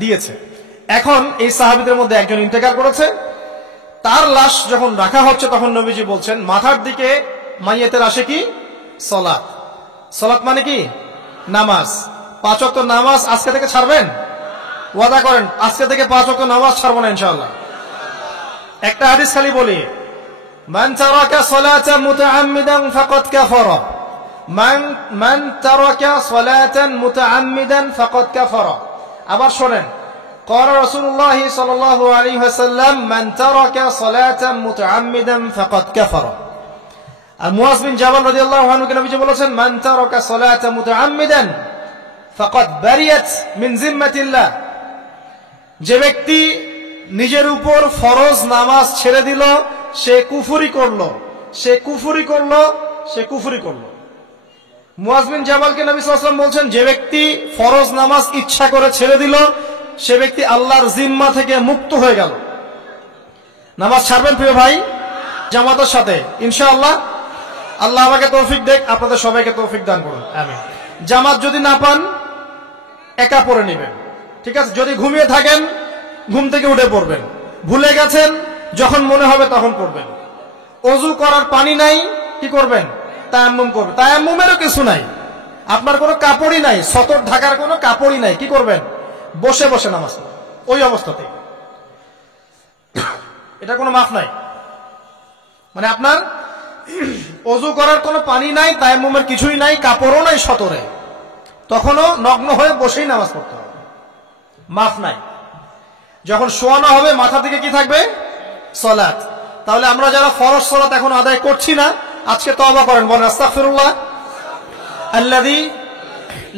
দিয়েছে। এখন এই সাহাবীদের মধ্যে একজন ইন্তেকাল করেছে, তার লাশ যখন রাখা হচ্ছে তখন নবীজি বলছেন, মাথার দিকে মাইয়েতের আসে কি? সালাত। সালাত মানে কি? নামাজ। 5 ওয়াক্ত নামাজ আজকে থেকে ছাড়বেন? ওয়াদা করেন আজকে থেকে 5 ওয়াক্ত নামাজ ছাড়বো না ইনশাআল্লাহ। একটা হাদিস খালি বলি, মান তারাকা সালাতান মুতাআম্মিদান ফাকাদ কাফারা, মান তারাকা সালাতান মুতাআম্মিদান ফাকাদ কাফারা। আবার শুনেন, قال رسول الله صلى الله عليه وسلم من ترك صلاة متعمدا فقد كفر। আর মুয়াজ বিন জাবাল রাদিয়াল্লাহু আনহু কে নবীজি বলেছেন, মান তারাকা সালাতা মুতাআম্মিদান ফাকাদ বারিয়াত মিন জিম্মাতিল্লাহ। যে ব্যক্তি নিজের উপর ফরজ নামাজ ছেড়ে দিল, সে কুফরি করলো। মুয়াজ বিন জাবালকে নবী সাল্লাল্লাহু আলাইহি ওয়াসাল্লাম বলছেন, যে ব্যক্তি ফরজ নামাজ ইচ্ছা করে ছেড়ে দিল, সে ব্যক্তি আল্লাহর জিম্মা থেকে মুক্ত হয়ে গেল। নামাজ ছাড়বেন প্রিয় ভাই, জামাতের সাথে ইনশাআল্লাহ। আল্লাহ আমাকে তৌফিক দেখ, আপনাদের সবাইকে তৌফিক দান করুন, আমিন। জামাত যদি না পান, একা পড়ে নেবেন, ঠিক আছে? যদি ঘুমিয়ে থাকেন, ঘুম থেকে উঠে পড়বেন। ভুলে গেছেন, যখন মনে হবে তখন পড়বেন। ওযু করার পানি নাই, কি করবেন? তায়াম্মুম করবেন। তায়াম্মুমেরও কিছু নাই, আপনার কোনো কাপড়ই নাই, সতর ঢাকার কোনো কাপড়ই নাই, কি করবেন? বসে নামাজ পড়বেন, ওই অবস্থাতে। এটা কোনো মাফ নাই। মানে আপনার ওযু করার কোনো পানি নাই, তায়াম্মুমের কিছুই নাই, কাপড়ও নাই সতরে, তখনও নগ্ন হয়ে বসেই নামাজ পড়তে হবে, মাফ নাই। যখন শোয়ানো হবে, মাথা থেকে কি থাকবে? সালাত। তাহলে আমরা যারা ফরজ সালাত এখন আদায় করছি না, আজকে তওবা করেন, বলেন আস্তাগফিরুল্লাহ আল্লাযী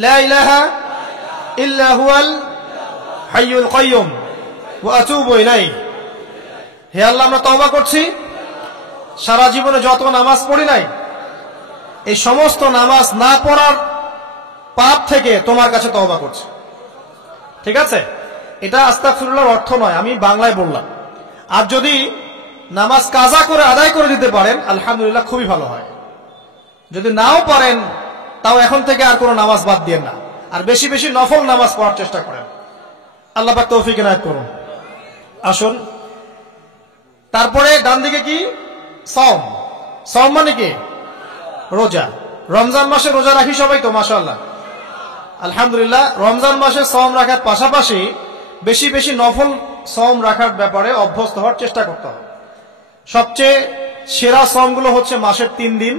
লা ইলাহা ইল্লা হুয়াল হাইয়ুল কাইয়্যুম ওয়া আতুবু ইলাইহি। হে আল্লাহ, আমরা তওবা করছি, সারা জীবনে যত নামাজ পড়ি নাই, এই সমস্ত নামাজ না পড়ার পাপ থেকে তোমার কাছে তওবা করছি। ঠিক আছে? এটা আস্তাগফিরুল্লাহর অর্থ নয়, আমি বাংলায় বললাম। আর যদি নামাজ কাজা করে আদায় করে দিতে পারেন, আলহামদুলিল্লাহ, খুবই ভালো হয়। যদি নাও পারেন, তাও এখন থেকে আর কোনো নামাজ বাদ দিয়েন না, আর বেশি নফল নামাজ পড়ার চেষ্টা করেন। আল্লাহ পাক তৌফিক এনায়েত করুন। আসুন তারপরে ডান দিকে কি? সওম। সওম মানে কি? রোজা। রমজান মাসে রোজা রাখি সবাই তো মাশাআল্লাহ, আলহামদুলিল্লাহ। রমজান মাসে সওম রাখার পাশাপাশি বেশি বেশি নফল সওম রাখার ব্যাপারে অভ্যস্ত হওয়ার চেষ্টা করতে হবে। সবচেয়ে সেরা সওমগুলো হচ্ছে মাসের 3 দিন,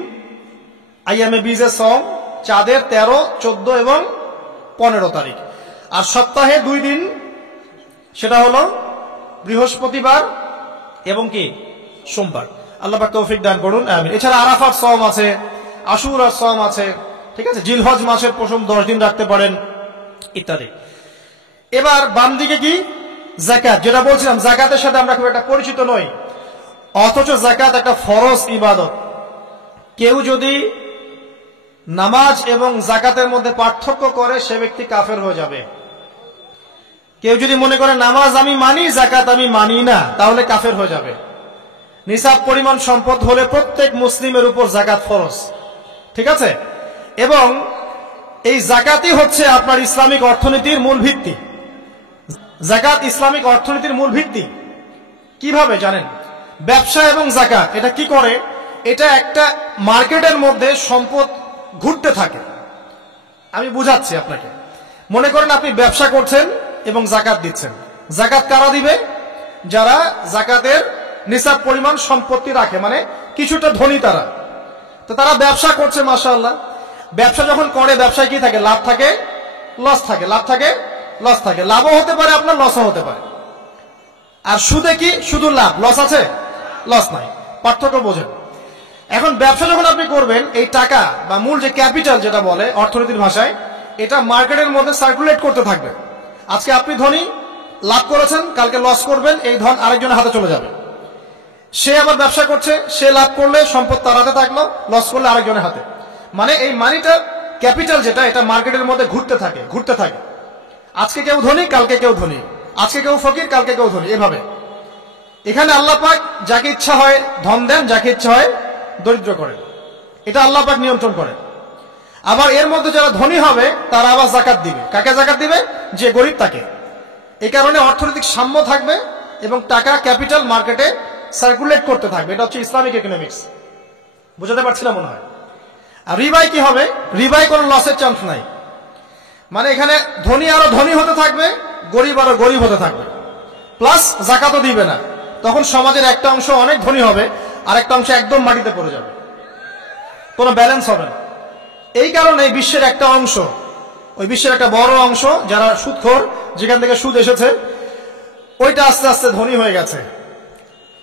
আইয়ামে বীজের সওম, চাঁদের 13, 14 এবং 15 তারিখ। আর সপ্তাহে 2 দিন, সেটা হলো বৃহস্পতিবার এবং কি? সোমবার। আল্লাহ পাক তৌফিক দান করুন, আমিন। এছাড়া আরাফার সওম আছে, আশুরার সওম আছে, ঠিক আছে। জিলহজ মাসের প্রথম 10 দিন রাখতে পারেন, ইত্যাদি। এবার বাম দিকে কি? যাকাত। যেটা বলছিলাম, যাকাতের সাথে আমরা খুব একটা পরিচিত নই, অথচ যাকাত একটা ফরজ ইবাদত। কেউ যদি নামাজ এবং যাকাতের মধ্যে পার্থক্য করে, সে ব্যক্তি কাফের হয়ে যাবে। কেউ যদি মনে করে নামাজ আমি মানি, যাকাত আমি মানি না, তাহলে কাফের হয়ে যাবে। নিসাব পরিমাণ সম্পদ হলে প্রত্যেক মুসলিমের উপর যাকাত ফরজ, ঠিক আছে। এবং এই যাকাতই হচ্ছে আপনার ইসলামিক অর্থনীতির মূল ভিত্তি। যাকাত ইসলামিক অর্থনীতির মূল ভিত্তি। কিভাবে জানেন? ব্যবসা এবং যাকাত এটা কি করে? এটা একটা মার্কেটের মধ্যে সম্পদ ঘুরতে থাকে। আমি বুঝাচ্ছি আপনাকে। মনে করেন আপনি ব্যবসা করছেন এবং যাকাত দিচ্ছেন। যাকাত কারা দিবে? যারা যাকাতের নিসাব পরিমাণ সম্পত্তি রাখে, মানে কিছুটা ধনী তারা। তো তারা ব্যবসা করছে মাশাআল্লাহ। ব্যবসা যখন করে, ব্যবসায় কি থাকে? লাভ থাকে, লস থাকে, লাভ থাকে, লস থাকে। লাভও হতে পারে আপনার, লসও হতে পারে। আর সুদে কি? শুধু লাভ, লস আছে, লস নাই। পার্থক্য বোঝেন। এখন ব্যবসা যখন আপনি করবেন, এই টাকা বা মূল যে ক্যাপিটাল যেটা বলে অর্থনীতির ভাষায়, এটা মার্কেটের মধ্যে সার্কুলেট করতে থাকবে। আজকে আপনি ধনী, লাভ করেছেন, কালকে লস করবেন, এই ধন আরেকজনের হাতে চলে যাবে। সে আবার ব্যবসা করছে, সে লাভ করলে সম্পদ তার হাতে থাকলো, লস করলে আরেকজনের হাতে। মানে এই মানিটা, ক্যাপিটাল যেটা, এটা মার্কেটের মধ্যে ঘুরতে থাকে, ঘুরতে থাকে। আজকে কেউ ধনী, কালকে কেউ ধনী, আজকে কেউ ফকির, কালকে কেউ ধনী, এভাবে। এখানে আল্লাহ পাক যাকে ইচ্ছা হয় ধন দেন, যাকে ইচ্ছা হয় দরিদ্র করেন। এটা আল্লাহ পাক নিয়ন্ত্রণ করেন। আবার এর মধ্যে যারা ধনী হবে তারা আবার যাকাত দিবে। কাকে যাকাত দিবে? যে গরিব তাকে। এই কারণে অর্থনৈতিক সাম্য থাকবে এবং টাকা, ক্যাপিটাল মার্কেটে সার্কুলেট করতে থাকবে। এটা হচ্ছে ইসলামিক ইকোনমিক্স। বুঝাতে পারছি না মনে হয়। আর রিবাই কি হবে? রিবাই কোনো লসের চান্স নাই। মানে এখানে ধনী আরো ধনী হতে থাকবে, গরিব আরো গরিব হতে থাকবে, প্লাস যাকাতও দিবে না। তখন সমাজের একটা অংশ অনেক ধনী হবে, আর একটা অংশ একদম মাটিতে পড়ে যাবে, কোনো ব্যালেন্স হবে না। এই কারণে বিশ্বের একটা অংশ, ওই বিশ্বের একটা বড় অংশ যারা সুদখোর, যেখান থেকে সুদ এসেছে, ওইটা আস্তে আস্তে ধনী হয়ে গেছে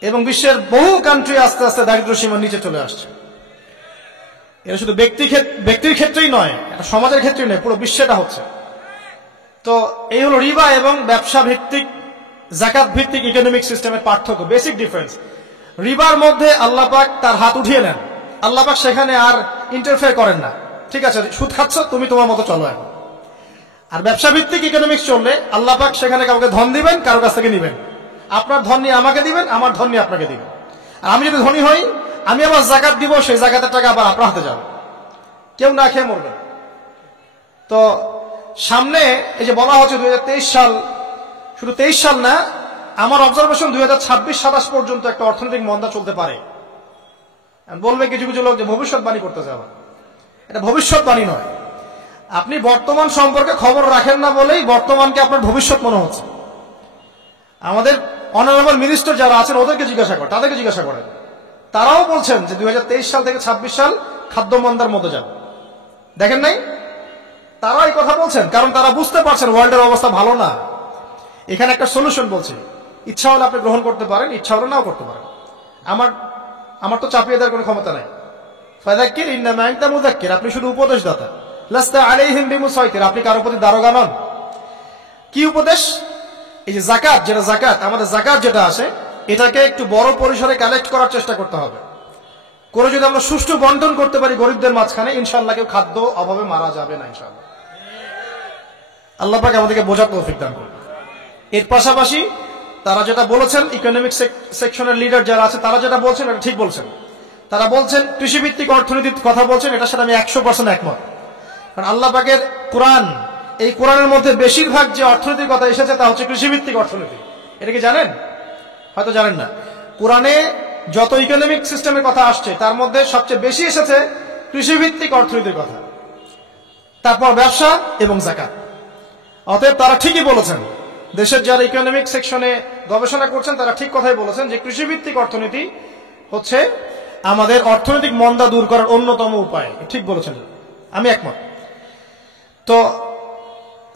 এবং বিশ্বের বহু কান্ট্রি আস্তে আস্তে দারিদ্র্য সীমার নিচে চলে আসছে। এটা শুধু ব্যক্তির ক্ষেত্রেই নয়, এটা সমাজের ক্ষেত্রেই নয়, পুরো বিশ্বেটা হচ্ছে। তো এই হলো রিবা এবং ব্যবসা ভিত্তিক, যাকাত ভিত্তিক ইকোনমিক সিস্টেমের পার্থক্য, বেসিক ডিফারেন্স। রিবার মধ্যে আল্লাহ পাক তার হাত উঠিয়ে নেন, আল্লাহ পাক সেখানে আর ইন্টারফেয়ার করেন না। ঠিক আছে, সুদ খাচ্ছ, তুমি তোমার মতো চলো এখন। আর ব্যবসা ভিত্তিক ইকোনমিক্স চললে আল্লাহ পাক সেখানে কাউকে ধন দিবেন, কারো কাছ থেকে নিবেন। আপনার ধন নিয়ে আমাকে দিবেন, আমার ধন নিয়ে আপনাকে দিবেন। আর আমি যদি ধনী হই, আমি আবার যাকাত দিব, সেই যাকাতের টাকা আবার আপনার হাতে যাবে, কেউ না খেয়ে মরবে। তো সামনে এই যে বলা হচ্ছে 2023 সাল, শুধু 23 সাল না, আমার অবজারভেশন 2026-27 পর্যন্ত একটা অর্থনৈতিক মন্দা চলতে পারে। বলবে কিছু কিছু লোক যে ভবিষ্যৎবাণী করতেছে। আবার এটা ভবিষ্যৎবাণী নয়। আপনি বর্তমান সম্পর্কে খবর রাখেন না বলেই বর্তমানকে আপনার ভবিষ্যৎ মনে হচ্ছে। আমাদের অনারেবল মিনিস্টার যারা আছেন ওদেরকে জিজ্ঞাসা করেন, তাদেরকে জিজ্ঞাসা করেন, তারাও বলছেন যে 2023 সাল থেকে 26 সাল খাদ্য মন্দার মধ্যে যাবে। দেখেন নাই? তারা এই কথা বলছেন কারণ তারা বুঝতে পারছেন ওয়ার্ল্ডের অবস্থা ভালো না। এখানে একটা সলিউশন বলছে, ইচ্ছা হলে আপনি গ্রহণ করতে পারেন, ইচ্ছা হলে নাও করতে পারেন। আমার তো চাপিয়ে দেওয়ার কোনো ক্ষমতা নাই। ফাযাক্কির ইন্নামা আনতা মুযাক্কির, আপনি শুধু উপদেশদাতা। লাস্তা আলাইহিম বিমুসাইতির, আপনি কারো প্রতি দারোগা নন। কি উপদেশ? এই যে যাকাত, যেটা যাকাত, আমাদের যাকাত যেটা আছে, এটাকে একটু বড় পরিসরে কালেক্ট করার চেষ্টা করতে হবে। করে যদি আমরা সুষ্ঠু বন্টন করতে পারি গরিবদের মাঝখানে, ইনশাআল্লাহ কেউ খাদ্য অভাবে মারা যাবে না ইনশাআল্লাহ। আল্লাহ পাক আমাদেরকে বোঝার তৌফিক দান করুন। এর পাশাপাশি তারা যেটা বলেছেন, ইকোনমিক সেকশনের লিডার যারা আছে তারা যেটা বলছেন এটা ঠিক বলছেন। তারা বলছেন কৃষিভিত্তিক অর্থনীতির কথা বলছেন, এটার সাথে আমি 100% একমত। কারণ আল্লাহ পাকের কোরআন, এই কোরআনের মধ্যে বেশিরভাগ যে অর্থনীতির কথা এসেছে তা হচ্ছে কৃষিভিত্তিক অর্থনীতি। এটা কি জানেন? হয়তো জানেন না। কোরআনে যত ইকোনমিক সিস্টেমের কথা আসছে তার মধ্যে সবচেয়ে বেশি এসেছে কৃষিভিত্তিক অর্থনীতির কথা, তারপর ব্যবসা এবং যাকাত। অতএব তারা ঠিকই বলেছেন, দেশের যারা ইকোনমিক সেকশনে গবেষণা করছেন তারা ঠিক কথাই বলেছেন যে কৃষিভিত্তিক অর্থনীতি হচ্ছে আমাদের অর্থনৈতিক মন্দা দূর করার অন্যতম উপায়। ঠিক বলেছেন, আমি একমত। তো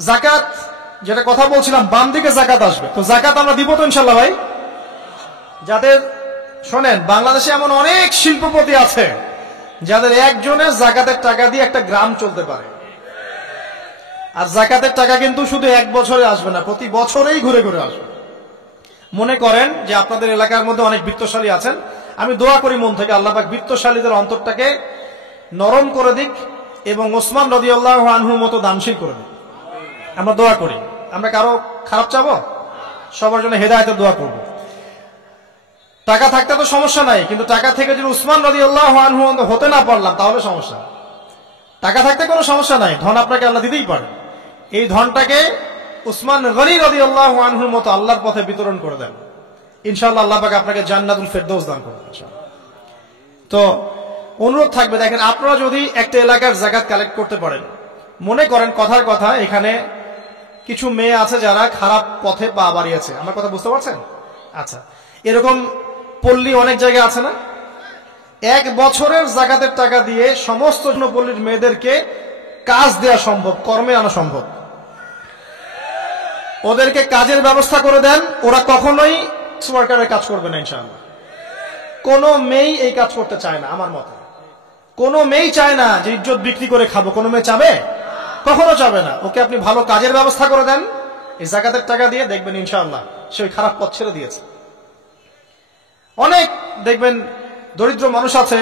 যাকাত, যেটা কথা বলছিলাম, বাম দিকে যাকাত আসবে, তো যাকাত আমরা দিব তো ইনশাল্লাহ ভাই? যাদের, শোনেন, বাংলাদেশে এমন অনেক শিল্পপতি আছে যাদের একজনের যাকাতের টাকা দিয়ে একটা গ্রাম চলতে পারে। আর যাকাতের টাকা কিন্তু শুধু এক বছরে আসবে না, প্রতি বছরেই ঘুরে ঘুরে আসবে। মনে করেন যে আপনাদের এলাকার মধ্যে অনেক বিত্তশালী আছেন, আমি দোয়া করি মন থেকে আল্লাহ পাক বিত্তশালীদের অন্তরটাকে নরম করে দিক এবং ওসমান রাদিয়াল্লাহু আনহুর মতো দানশীল করে দিক। আমরা দোয়া করি, আমরা কারো খারাপ চাবো, সবার জন্য হেদায়েতের দোয়া করব। টাকা থাকতে তো সমস্যা নাই, কিন্তু টাকা থেকে যদি উসমান রাদিয়াল্লাহু আনহু হতে না পারলাম তাহলে সমস্যা। টাকা থাকতে কোনো সমস্যা নাই, ধন আপনাকে আল্লাহ দিতেই পারে। এই ধনটাকে উসমান গনি রাদিয়াল্লাহু আনহুর মতো আল্লাহর পথে বিতরণ করে দেন, ইনশাআল্লাহ আল্লাহ পাক আপনাকে জান্নাতুল ফেরদৌস দান করবেন ইনশাআল্লাহ। তো অনুরোধ থাকবে, দেখেন, আপনারা যদি একটা এলাকার যাকাত কালেক্ট করতে পারেন, মনে করেন কথার কথা এখানে কিছু মেয়ে আছে যারা খারাপ পথে পা বাড়িয়েছে, আমার কথা বুঝতে পারছেন? আচ্ছা, এরকম পল্লী অনেক জায়গায় আছে না? এক বছরের যাকাতের টাকা দিয়ে সমস্ত পল্লীর মেয়েদেরকে কাজ দেওয়া সম্ভব, কর্মে আনা সম্ভব। ওদেরকে কাজের ব্যবস্থা করে দেন, ওরা কখনোই ওয়ার্কারের কাজ করবে না ইনশাআল্লাহ। কোনো মেয়ে এই কাজ করতে চায় না আমার মতে। কোনো মেয়ে চায় না যে ইজ্জত বিক্রি করে খাবো, কোনো মেয়ে চাবে? কখনো চাবে না। ওকে আপনি ভালো কাজের ব্যবস্থা করে দেন এই যাকাতের টাকা দিয়ে, দেখবেন ইনশাআল্লাহ সে ওই খারাপ পথ ছেড়ে দিয়েছে। অনেক দেখবেন দরিদ্র মানুষ আছে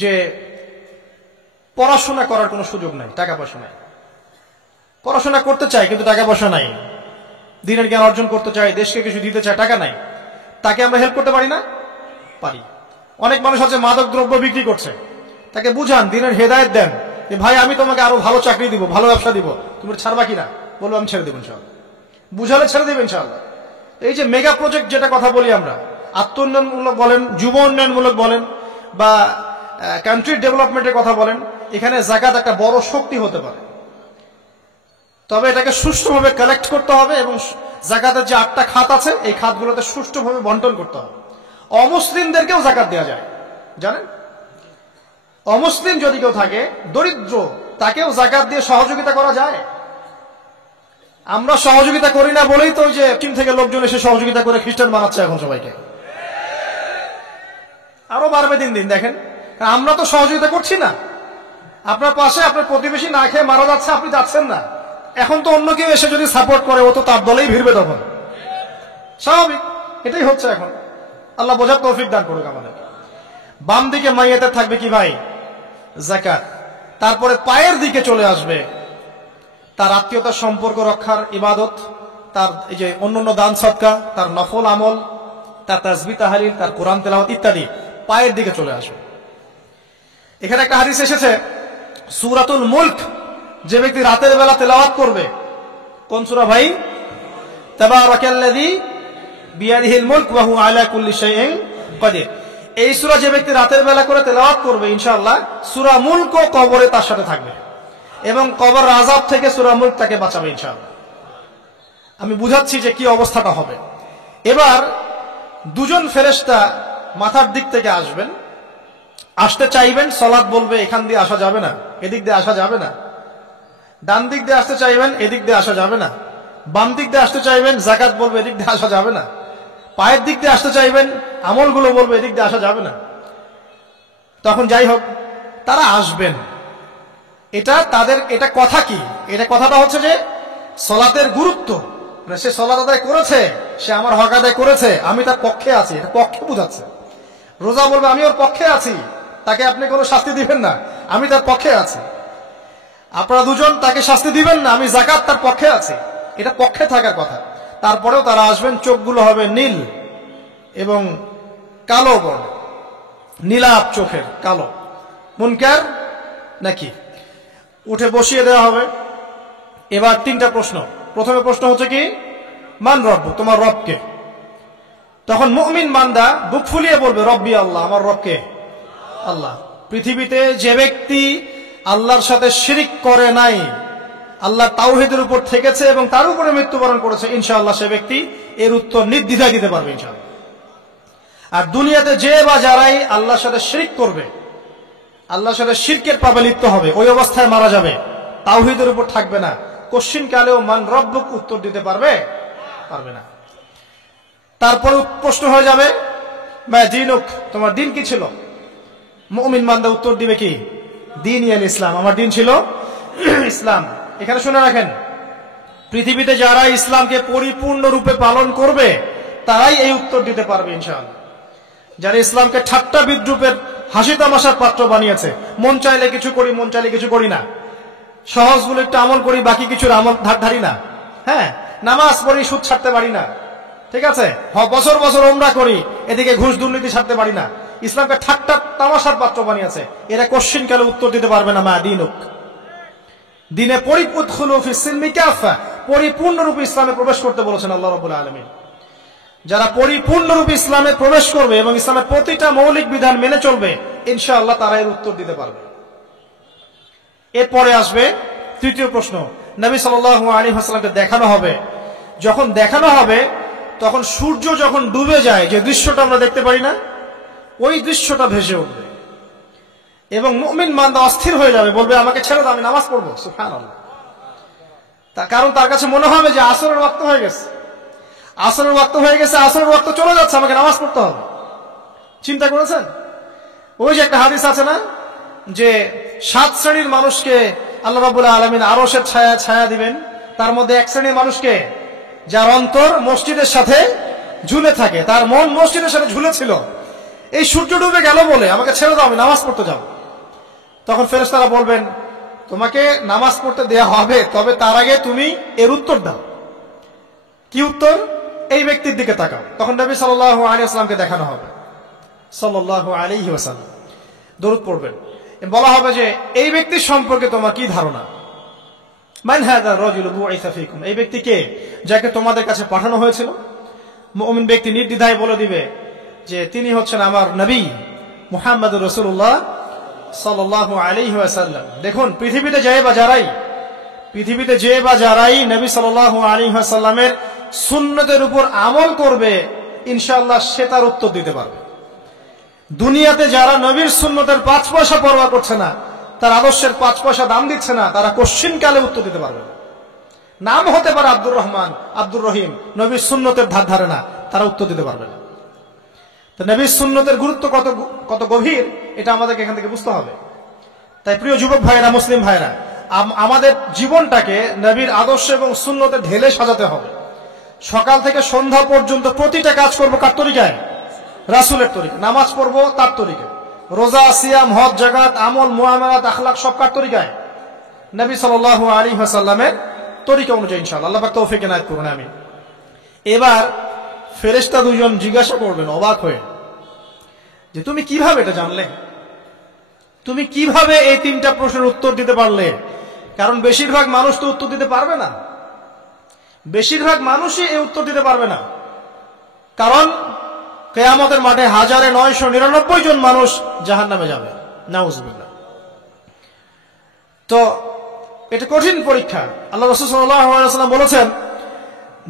যে পড়াশোনা করার কোনো সুযোগ নাই, টাকা পয়সা নাই, পড়াশোনা করতে চায় কিন্তু টাকা পয়সা নাই, দিনের জ্ঞান অর্জন করতে চায়, দেশকে কিছু দিতে চায়, টাকা নাই। তাকে আমরা হেল্প করতে পারি না? পারি। অনেক মানুষ আছে মাদক দ্রব্য বিক্রি করছে, তাকে বুঝান, দিনের হেদায়েত দেন যে ভাই আমি তোমাকে আরো ভালো চাকরি দিব, ভালো ব্যবসা দিব, তুমি ছাড়বা কিনা? বলবো আমি ছেড়ে দেবো ইনশাআল্লাহ। বুঝালে ছেড়ে দেবেন ইনশাআল্লাহ। এই যে মেগা প্রজেক্ট যেটা কথা বলি আমরা, আত্ম উন্নয়নমূলক বলেন, যুব উন্নয়নমূলক বলেন, বা কান্ট্রি ডেভেলপমেন্টের কথা বলেন, এখানে যাকাত একটা বড় শক্তি হতে পারে। তবে এটাকে সুষ্ঠুভাবে কালেক্ট করতে হবে এবং যাকাতের যে 8টা খাত আছে এই খাতগুলোতে সুষ্ঠুভাবে বন্টন করতে হবে। অমুসলিমদেরকেও যাকাত দেওয়া যায়, জানেন? অমুসলিম যদি কেউ থাকে, দরিদ্র, তাকেও যাকাত দিয়ে সহযোগিতা করা যায়। আমরা সহযোগিতা করি না বলেই তো ওই যে চীন থেকে লোকজন এসে সহযোগিতা করে খ্রিস্টান বানাচ্ছে এখন সবাইকে। আরো বাড়বে দিন দিন, দেখেন। আমরা তো সহযোগিতা করছি না। আপনার পাশে আপনার প্রতিবেশী না খেয়ে মারা যাচ্ছে, আপনি যাচ্ছেন না। এখন তো অন্য কেউ এসে যদি সাপোর্ট করে, ও তো তার দলেই ভিড়বে তখন, স্বাভাবিক। এটাই হচ্ছে এখন। আল্লাহ বোঝার তৌফিক দান করুক আমাদের। বাম দিকে মাইয়াতের থাকবে কি ভাই? যাকাত। তারপরে পায়ের দিকে চলে আসবে তার আত্মীয়তার সম্পর্ক রক্ষার ইবাদত, তার এই যে অন্যান্য দান সদকা, তার নফল আমল, তার তাসবিহ তাহলিল, তার কোরআন তেলাওয়াত ইত্যাদি পায়ের দিকে চলে আসবে। এখানে একটা হাদিস এসেছে, সূরাতুল মুলক যে ব্যক্তি রাতের বেলা তেলাওয়াত করবে, কোন সূরা ভাই? তাবারাকাল্লাযী বিয়াদিহিল মুলক ওয়া হুয়া আলা কুল্লি শাইইন কাদির। এই সূরা যে ব্যক্তি রাতের বেলা করে তেলাওয়াত করবে, ইনশাআল্লাহ সূরা মুলক কবরে তার সাথে থাকবে এবং কবর আযাব থেকে সূরা মুলক তাকে বাঁচাবে ইনশাআল্লাহ। আমি বুঝাচ্ছি যে কি অবস্থাটা হবে। এবার দুজন ফেরেশতা মাথার দিক থেকে আসবেন, আসতে চাইবেন, সালাত বলবে এখান দিয়ে আসা যাবে না, এদিক দিয়ে আসা যাবে না। ডান দিক দিয়ে আসতে চাইবেন, এদিক দিয়ে আসা যাবে না। বাম দিক দিয়ে আসতে চাইবেন, যাকাত বলবে এদিক দিয়ে আসা যাবে না। পায়ের দিক দিয়ে আসতে চাইবেন, আমলগুলো বলবে এদিক দিয়ে আসা যাবে না। তখন যাই হোক তারা আসবেন। এটা তাদের, এটা কথা কি? এটা কথাটা হচ্ছে যে সালাতের গুরুত্ব, মানে সে সালাত আদায় করেছে, সে আমার হক আদায় করেছে, আমি তার পক্ষে আছি, এটা পক্ষে বোঝাচ্ছে। রোজা বলবে আমি ওর পক্ষে আছি, তাকে আপনি কোনো শাস্তি দিবেন না, আমি তার পক্ষে আছি। আপনারা দুজন তাকে শাস্তি দিবেন না, আমি যাকাত তার পক্ষে আছি, এটা পক্ষে থাকার কথা। তারপরেও তারা আসবেন, চোখগুলো হবে নীল এবং কালো বর্ণ, নীলাপ চোখের, কালো। মুনকার নাকি? উঠে বসিয়ে দেওয়া হবে। এবার 3টা প্রশ্ন। প্রথমে প্রশ্ন হচ্ছে কি? মান রব্বুক, তোমার রবকে। তখন মুমিন বান্দা বুক ফুলিয়ে বলবে রব্বি আল্লাহ, আমার রবকে আল্লাহ। পৃথিবীতে যে ব্যক্তি আল্লাহর সাথে শিরিক করে নাই, আল্লাহ তাওহীদের উপর থেকেছে এবং তার উপরে মৃত্যুবরণ করেছে, ইনশাআল্লাহ সে ব্যক্তি এর উত্তর নির্দ্বিধায় দিতে পারবে ইনশাআল্লাহ। আর দুনিয়াতে যে বা যারাই আল্লাহর সাথে শিরিক করবে, আল্লাহর সাথে শিরকের পাপে লিপ্ত হবে, ওই অবস্থায় মারা যাবে, তাওহীদের উপর থাকবে না, কোশ্চিন কালেও মান রব্বুক উত্তর দিতে পারবে না। তারপরে প্রশ্ন হয়ে যাবে মা দীনুক, তোমার দিন কি ছিল? মুমিন বান্দা উত্তর দিবে কি? দিন ইয়াল ইসলাম, আমার দিন ছিল ইসলাম। এখানে শুনে রাখেন, পৃথিবীতে যারা ইসলামকে পরিপূর্ণ রূপে পালন করবে তারাই এই উত্তর দিতে পারবে ইনশাআল্লাহ। যারা ইসলামকে ঠাট্টা বিদ্রুপের হাসি তামাশার পাত্র বানিয়েছে, মন চাইলে কিছু করি, মন চাইলে কিছু করি না, সহজগুলো একটু আমল করি, বাকি কিছুর আমল ধারি না, হ্যাঁ, নামাজ পড়ি, সুদ ছাড়তে পারি না, ঠিক আছে, বছর বছর ওমরা করি, এদিকে ঘুষ দুর্নীতি ছাড়তে পারি না, ইসলামকে ঠাট্টা তামাশার পাত্র বানিয়েছে, এরা কোশ্চিন কালে উত্তর দিতে পারবে না মা দীনুক। দিনে পরিপূর্ণরূপে ইসলামে প্রবেশ করতে বলেছেন আল্লাহ রাব্বুল আলামিন। যারা পরিপূর্ণরূপে ইসলামে প্রবেশ করবে এবং ইসলামের প্রতিটা মৌলিক বিধান মেনে চলবে, ইনশাআল্লাহ তারা এর উত্তর দিতে পারবে। এরপরে আসবে তৃতীয় প্রশ্ন। নবী সাল্লাল্লাহু আলাইহি ওয়াসাল্লামকে দেখানো হবে, যখন দেখানো হবে তখন সূর্য যখন ডুবে যায়, যে দৃশ্যটা আমরা দেখতে পারি না, ওই দৃশ্যটা ভেসে উঠবে এবং মুমিন বান্দা অস্থির হয়ে যাবে, বলবে আমাকে ছেড়ে দাও, আমি নামাজ পড়বো। সুবহানাল্লাহ। কারণ তার কাছে মনে হবে যে আসরের ওয়াক্ত হয়ে গেছে, আসরের ওয়াক্ত হয়ে গেছে, আসরের ওয়াক্ত চলে যাচ্ছে, আমাকে নামাজ পড়তে হবে। চিন্তা করেছেন? ওই যে একটা হাদিস আছে না, যে 7 শ্রেণীর মানুষকে আল্লাহ রাব্বুল আলামিন আরশের ছায়া দিবেন, তার মধ্যে এক শ্রেণীর মানুষকে যার অন্তর মসজিদের সাথে ঝুলে থাকে, তার মন মসজিদের সাথে ঝুলেছিল, এই সূর্য ডুবে গেল বলে আমাকে ছেড়ে দাও, আমি নামাজ পড়তে যাব। তখন ফেরেশতারা বলবেন তোমাকে নামাজ পড়তে দেয়া হবে, তবে তার আগে তুমি এর উত্তর দাও। কি উত্তর? এই ব্যক্তির দিকে তাকাও। তখন নবী সাল্লাল্লাহু আলাইহি ওয়াসাল্লামকে দেখানো হবে, সাল্লাল্লাহু আলাইহি ওয়াসাল্লাম দরুদ পড়বেন, বলা হবে যে এই ব্যক্তির সম্পর্কে তোমার কি ধারণা? মান হাযা রাজুলু বুইসা ফীকুম, এই ব্যক্তি কে, যাকে তোমাদের কাছে পাঠানো হয়েছিল? মুমিন ব্যক্তি নির্দ্বিধায় বলে দিবে যে তিনি হচ্ছেন আমার নবী মুহাম্মদুর রাসূলুল্লাহ সাল্লাল্লাহু আলাইহি ওয়াসাল্লাম। দেখুন, পৃথিবীতে যে বা যারাই নবী সাল্লাল্লাহু আলাইহি ওয়াসাল্লামের সুন্নতের উপর আমল করবে, ইনশাআল্লাহ সে তার উত্তর দিতে পারবে। দুনিয়াতে যারা নবীর সুন্নতের 5 পয়সা পরোয়া করছে না, তার আদর্শের 5 পয়সা দাম দিচ্ছে না, তারা কোশ্চিন কালে উত্তর দিতে পারবে না। নাম হতে পারে আব্দুর রহমান, আব্দুর রহিম, নবীর সুন্নতের ধারে না, তারা উত্তর দিতে পারবে না। তো নবীর সুন্নতের গুরুত্ব কত গভীর, এটা আমাদেরকে এখান থেকে বুঝতে হবে। তাই প্রিয় যুবক ভাইরা, মুসলিম ভাইরা, আমাদের জীবনটাকে নবীর আদর্শ এবং সুন্নতে ঢেলে সাজাতে হবে। সকাল থেকে সন্ধ্যা পর্যন্ত প্রতিটা কাজ করবো কার তরিকায়? রাসূলের তরিকা। নামাজ পড়বো তার তরিকায়, রোজা, সিয়াম, হজ, যাকাত, আমল, মুআমালাত, আখলাক সব কার তরিকায়? নবী সাল্লাল্লাহু আলাইহি ওয়াসাল্লামের তরিকা অনুযায়ী ইনশাআল্লাহ। আল্লাহ পাক তৌফিক এনায়েত করুন, আমিন। এবার ফেরেশতা দুজন জিজ্ঞাসা করবেন অবাক হয়ে যে তুমি কিভাবে এটা জানলে, তুমি কিভাবে এই 3টা প্রশ্নের উত্তর দিতে পারলে? কারণ বেশিরভাগ মানুষ তো উত্তর দিতে পারবে না, বেশিরভাগ মানুষই এই উত্তর দিতে পারবে না। কারণ কিয়ামতের মাঠে 1999 জন মানুষ জাহান্নামে যাবে, নাউজুবিল্লাহ। তো এটা কঠিন পরীক্ষা। আল্লাহ রাসূল সাল্লাল্লাহু আলাইহি ওয়াসাল্লাম বলেছেন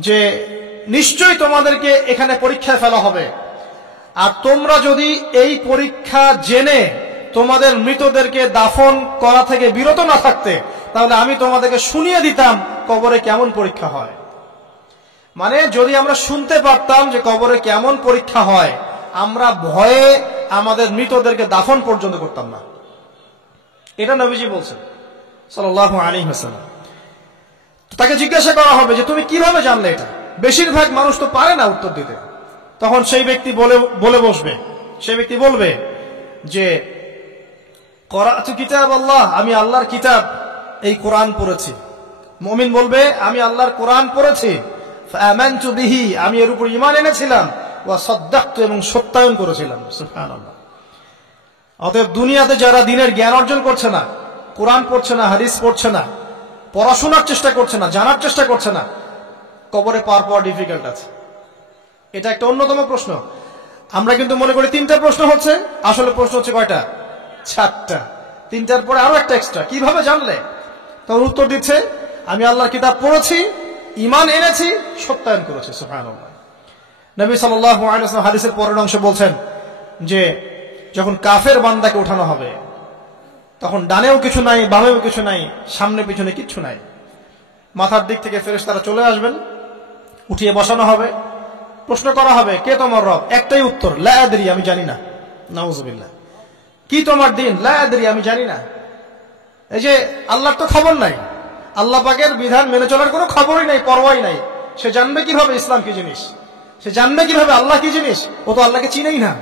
যে নিশ্চয়ই তোমাদেরকে এখানে পরীক্ষায় ফেলা হবে, আর তোমরা যদি এই পরীক্ষা জেনে তোমাদের মৃতদেরকে দাফন করা থেকে বিরত না থাকতে, তাহলে আমি তোমাদেরকে শুনিয়ে দিতাম কবরে কেমন পরীক্ষা হয়। মানে যদি আমরা শুনতে পারতাম যে কবরে কেমন পরীক্ষা হয়, আমরা ভয়ে আমাদের মৃতদেরকে দাফন পর্যন্ত করতাম না। এটা নবীজি বলছেন সাল্লাল্লাহু আলাইহি ওয়াসাল্লাম। তাকে জিজ্ঞাসা করা হবে যে তুমি কিভাবে জানলে এটা? বেশিরভাগ মানুষ তো পারে না উত্তর দিতে। তখন সেই ব্যক্তি বলে বসবে, সেই ব্যক্তি বলবে যে করাতু কিতাব আল্লাহ, আমি আল্লাহর কিতাব এই কোরআন পড়েছি। মুমিন বলবে আমি আল্লাহর কোরআন পড়েছি, ফাআমানতু বিহি, আমি এর উপর ঈমান এনেছিলাম, ওয়া সাদ্দাকতু, এবং সত্যায়ন করেছিলাম। সুবহানাল্লাহ। অতএব দুনিয়াতে যারা দ্বীনের জ্ঞান অর্জন করছে না, কোরআন পড়ছে না, হাদিস পড়ছে না, পড়াশোনার চেষ্টা করছে না, জানার চেষ্টা করছে না, কবরে পার পাওয়া ডিফিকাল্ট আছে। এটা একটা অন্যতম প্রশ্ন। আমরা কিন্তু মনে করি 3টা প্রশ্ন হচ্ছে, আসলে প্রশ্ন হচ্ছে কয়টা? 4টা। 3টার পরে আরো একটা এক্সট্রা। কিভাবে জানলে? তখন উত্তর দিচ্ছে, আমি আল্লাহর কিতাব পড়েছি, ঈমান এনেছি, সত্যায়ন করেছি। সুবহানাল্লাহ। নবী সাল্লাল্লাহু আলাইহি ওয়াসাল্লাম হাদিসের পরের অংশে বলছেন যে যখন কাফের বান্দাকে উঠানো হবে, তখন ডানেও কিছু নাই, বামেও কিছু নাই, সামনে পিছনে কিচ্ছু নাই। মাথার দিক থেকে ফেরেশতারা চলে আসবেন, উঠিয়ে বসানো হবে, প্রশ্ন করা হবে, কে তোমার রব? একটাই উত্তর, লা আদরি, আমি জানি না। নাউযুবিল্লাহ। কি তোমার দিন? লা আদরি, আমি জানি না। এই যে আল্লাহর তো খবর নাই, আল্লাহ পাকের বিধান মেনে চলার কোনো খবরই নাই, পরোয়াই নাই। সে জানবে কিভাবে ইসলাম কি জিনিস? সে জানবে কিভাবে আল্লাহ কি জিনিস? ও তো আল্লাহকে চিনেই না।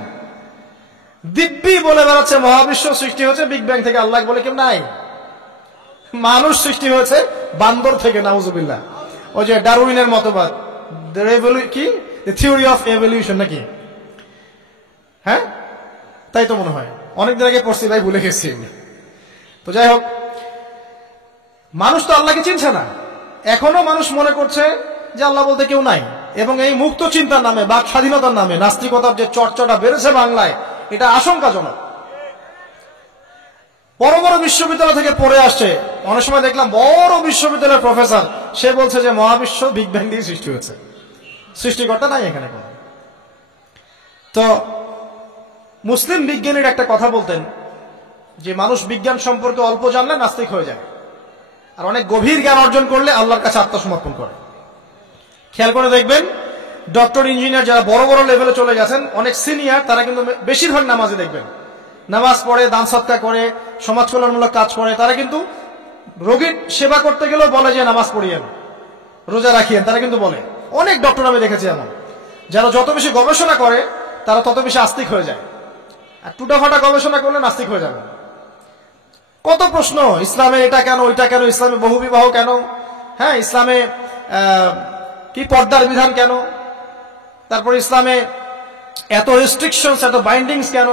দিব্যি বলে বেড়াচ্ছে মহাবিশ্ব সৃষ্টি হয়েছে বিগ ব্যাং থেকে, আল্লাহ বলে কেউ নাই। মানুষ সৃষ্টি হয়েছে বান্দর থেকে, নাউযুবিল্লাহ। ওই যে ডারউইনের মতবাদ, কি থিওরি অফ এভলিউশন নাকি? হ্যাঁ, তাই তো মনে হয়। অনেকদিন আগে পড়ছি ভাই, ভুলে গেছি। তো যাই হোক, মানুষ তো আল্লাহকে চিনছে না। এখনো মানুষ মনে করছে যে আল্লাহ বলতে কেউ নাই। এবং এই মুক্ত চিন্তার নামে, বাক স্বাধীনতার নামে নাস্তিকতার যে চর্চাটা বেড়েছে বাংলায়, এটা আশঙ্কাজনক। বড় বড় বিশ্ববিদ্যালয় থেকে পড়ে আসছে। অনেক সময় দেখলাম বড় বিশ্ববিদ্যালয়ের প্রফেসর, সে বলছে যে মহাবিশ্ব বিগ ব্যাং দিয়ে সৃষ্টি হয়েছে, সৃষ্টিকর্তা নাই এখানে কোনো। তো মুসলিম বিজ্ঞানীর একটা কথা বলতেন যে মানুষ বিজ্ঞান সম্পর্কে অল্প জানলে নাস্তিক হয়ে যায়, আর অনেক গভীর জ্ঞান অর্জন করলে আল্লাহর কাছে আত্মসমর্পণ করে। খেয়াল করে দেখবেন, ডক্টর, ইঞ্জিনিয়ার যারা বড় বড় লেভেলে চলে গেছেন, অনেক সিনিয়র, তারা কিন্তু বেশিরভাগ নামাজে দেখবেন, নামাজ পড়ে, দান সদকা করে, সমাজ কল্যাণমূলক কাজ করে। তারা কিন্তু রোগীর সেবা করতে গেলেও বলে যে নামাজ পড়িয়েন, রোজা রাখিয়েন, তারা কিন্তু বলে। অনেক ডক্টর আমি দেখেছি এমন, যারা যত বেশি গবেষণা করে তারা তত বেশি আস্তিক হয়ে যায়। আর টুটাফাটা গবেষণা করলে নাস্তিক হয়ে যাবে। কত প্রশ্ন, ইসলামে এটা কেন, ওইটা কেন, ইসলামে বহুবিবাহ কেন, হ্যাঁ, ইসলামে কি পর্দার বিধান কেন, তারপর ইসলামে এত রেস্ট্রিকশনস, এত বাইন্ডিংস কেন,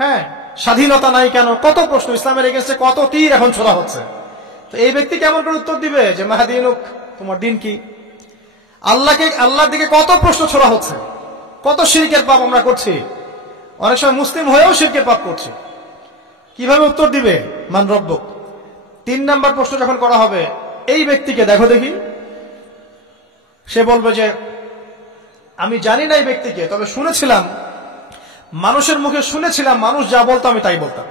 হ্যাঁ, স্বাধীনতা নাই কেন, কত প্রশ্ন। ইসলামের এগেন্স্টে কত তীর এখন ছোড়া হচ্ছে। তো এই ব্যক্তি কেমন করে উত্তর দিবে যে মাহদিনুক, তোমার দিন কি? আল্লাহর দিকে কত প্রশ্ন ছোড়া হচ্ছে, কত শিরকের পাপ আমরা করছি, অনেক সময় মুসলিম হয়েও শিরকের পাপ করছি। কিভাবে উত্তর দিবে? মান রব্বুক। 3 নাম্বার প্রশ্ন যখন করা হবে, এই ব্যক্তিকে দেখো দেখি, সে বলবে যে আমি জানি না এই ব্যক্তিকে, তবে শুনেছিলাম, মানুষের মুখে শুনেছিলাম, মানুষ যা বলতো আমি তাই বলতাম।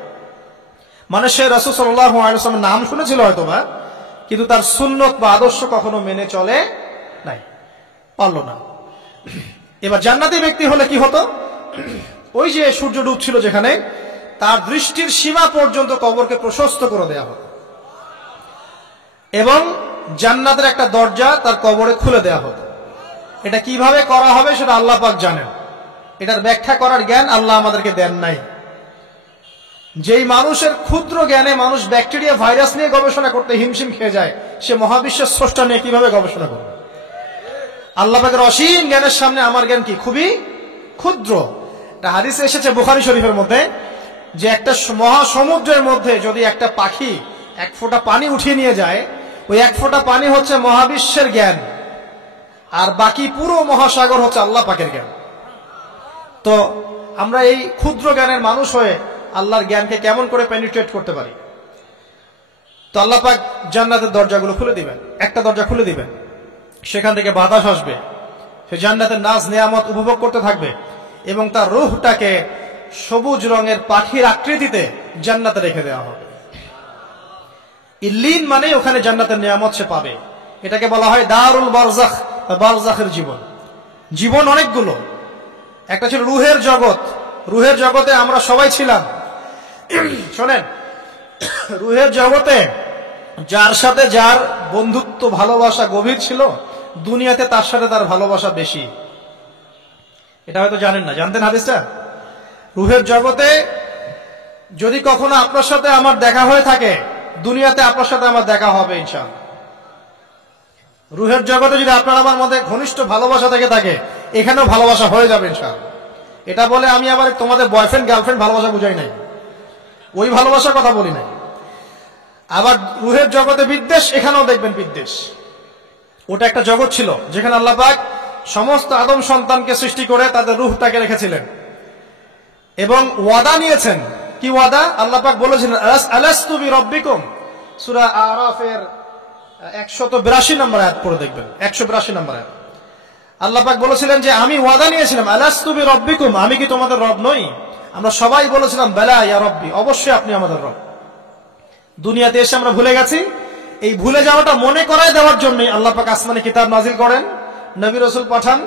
মানে সে রাসূল সাল্লাল্লাহু আলাইহি ওয়াসাল্লামের নাম শুনেছিল হয়তোবা, কিন্তু তার সুন্নত বা আদর্শ কখনো মেনে চলে নাই, পারল না। এবার জান্নাতি ব্যক্তি হলে কি হতো? ওই যে সূর্য ডুবছিল যেখানে, তার দৃষ্টির সীমা পর্যন্ত কবরকে প্রশস্ত করে দেয়া হতো, এবং জান্নাতের একটা দরজা তার কবরে খুলে দেয়া হতো। এটা কিভাবে করা হবে সেটা আল্লাহ পাক জানেন। এটার ব্যাখ্যা করার জ্ঞান আল্লাহ আমাদেরকে দেন নাই। যেই মানুষের ক্ষুদ্র জ্ঞানে মানুষ ব্যাকটেরিয়া, ভাইরাস নিয়ে গবেষণা করতে হিমশিম খেয়ে যায়, সে মহাবিশ্বের স্রষ্টা নিয়ে কিভাবে গবেষণা করবে? আল্লাহ পাকের অসীম জ্ঞানের সামনে আমার জ্ঞান কি? খুবই ক্ষুদ্র। একটা হাদিসে এসেছে বুখারী শরীফের মধ্যে, যে একটা মহাসমুদ্রের মধ্যে যদি একটা পাখি 1 ফোঁটা পানি উঠিয়ে নিয়ে যায়, ওই 1 ফোঁটা পানি হচ্ছে মহাবিশ্বের জ্ঞান, আর বাকি পুরো মহাসাগর হচ্ছে আল্লাহ পাকের জ্ঞান। তো আমরা এই ক্ষুদ্র জ্ঞানের মানুষ হয়ে আল্লাহর জ্ঞানকে কেমন করে পেনিট্রেট করতে পারি? তো আল্লাহ পাক জান্নাতের দরজাগুলো খুলে দিবেন, একটা দরজা খুলে দিবেন, সেখান থেকে বাতাস আসবে, সে জান্নাতের নাজ নিয়ামত উপভোগ করতে থাকবে, এবং তার রূহটাকে সবুজ রঙের পাখির আকৃতিতে জান্নাতে রেখে দেওয়া হবে। ইল্লিন মানে ওখানে জান্নাতের নিয়ামত সে পাবে। এটাকে বলা হয় দারুল বারজাখ বা বারজাখের জীবন। জীবন অনেকগুলো, একটা ছিল রুহের জগৎ। রুহের জগতে আমরা সবাই ছিলাম। শোনেন, রুহের জগতে যার সাথে যার বন্ধুত্ব, ভালোবাসা গভীর ছিল, দুনিয়াতে তার সাথে তার ভালোবাসা বেশি। এটা হয়তো জানেন না, জানতেন হাদিসটা? রুহের জগতে যদি কখনো আপনার সাথে আমার দেখা হয়ে থাকে, দুনিয়াতে আপনার সাথে আমার দেখা হবে ইনশাআল্লাহ। রুহের জগতে যদি আপনার আমার মধ্যে ঘনিষ্ঠ ভালোবাসা থেকে থাকে, এখানেও ভালোবাসা হয়ে যাবে ইনশাআল্লাহ। এটা বলে আমি আবার তোমাদের বয়ফ্রেন্ড গার্লফ্রেন্ড ভালোবাসা বুঝাই নাই, ওই ভালোবাসার কথা বলি নাই। আবার রুহের জগতে বিদ্বেষ, এখানেও দেখবেন বিদ্বেষ। ওটা একটা জগৎ ছিল যেখানে আল্লাহ পাক সমস্ত আদম সন্তানকে সৃষ্টি করে তাদের রূহটাকে রেখেছিলেন এবং ওয়াদা নিয়েছেন। কি ওয়াদা? আল্লাহ পাক বলেছিলেন আলাস্তু বিরাব্বিকুম, সূরা আরাফের 182 নম্বর আয়াত পড়ে দেখবেন, 182 নম্বর আয়াত। আল্লাহ পাক বলেছিলেন যে আমি ওয়াদা নিয়েছিলাম, আলাস্তু বিরাব্বিকুম, আমি কি তোমাদের রব নই? আমরা সবাই বলেছিলাম বালা ইয়া রব্বি, অবশ্যই আপনি আমাদের রব। দুনিয়াতে এসে আমরা ভুলে গেছি। এই ভুলে যাওয়াটা মনে করায় দেওয়ার জন্যই আল্লাহ পাক আসমানে কিতাব নাজিল করেন, নবী রাসূল পাঠান,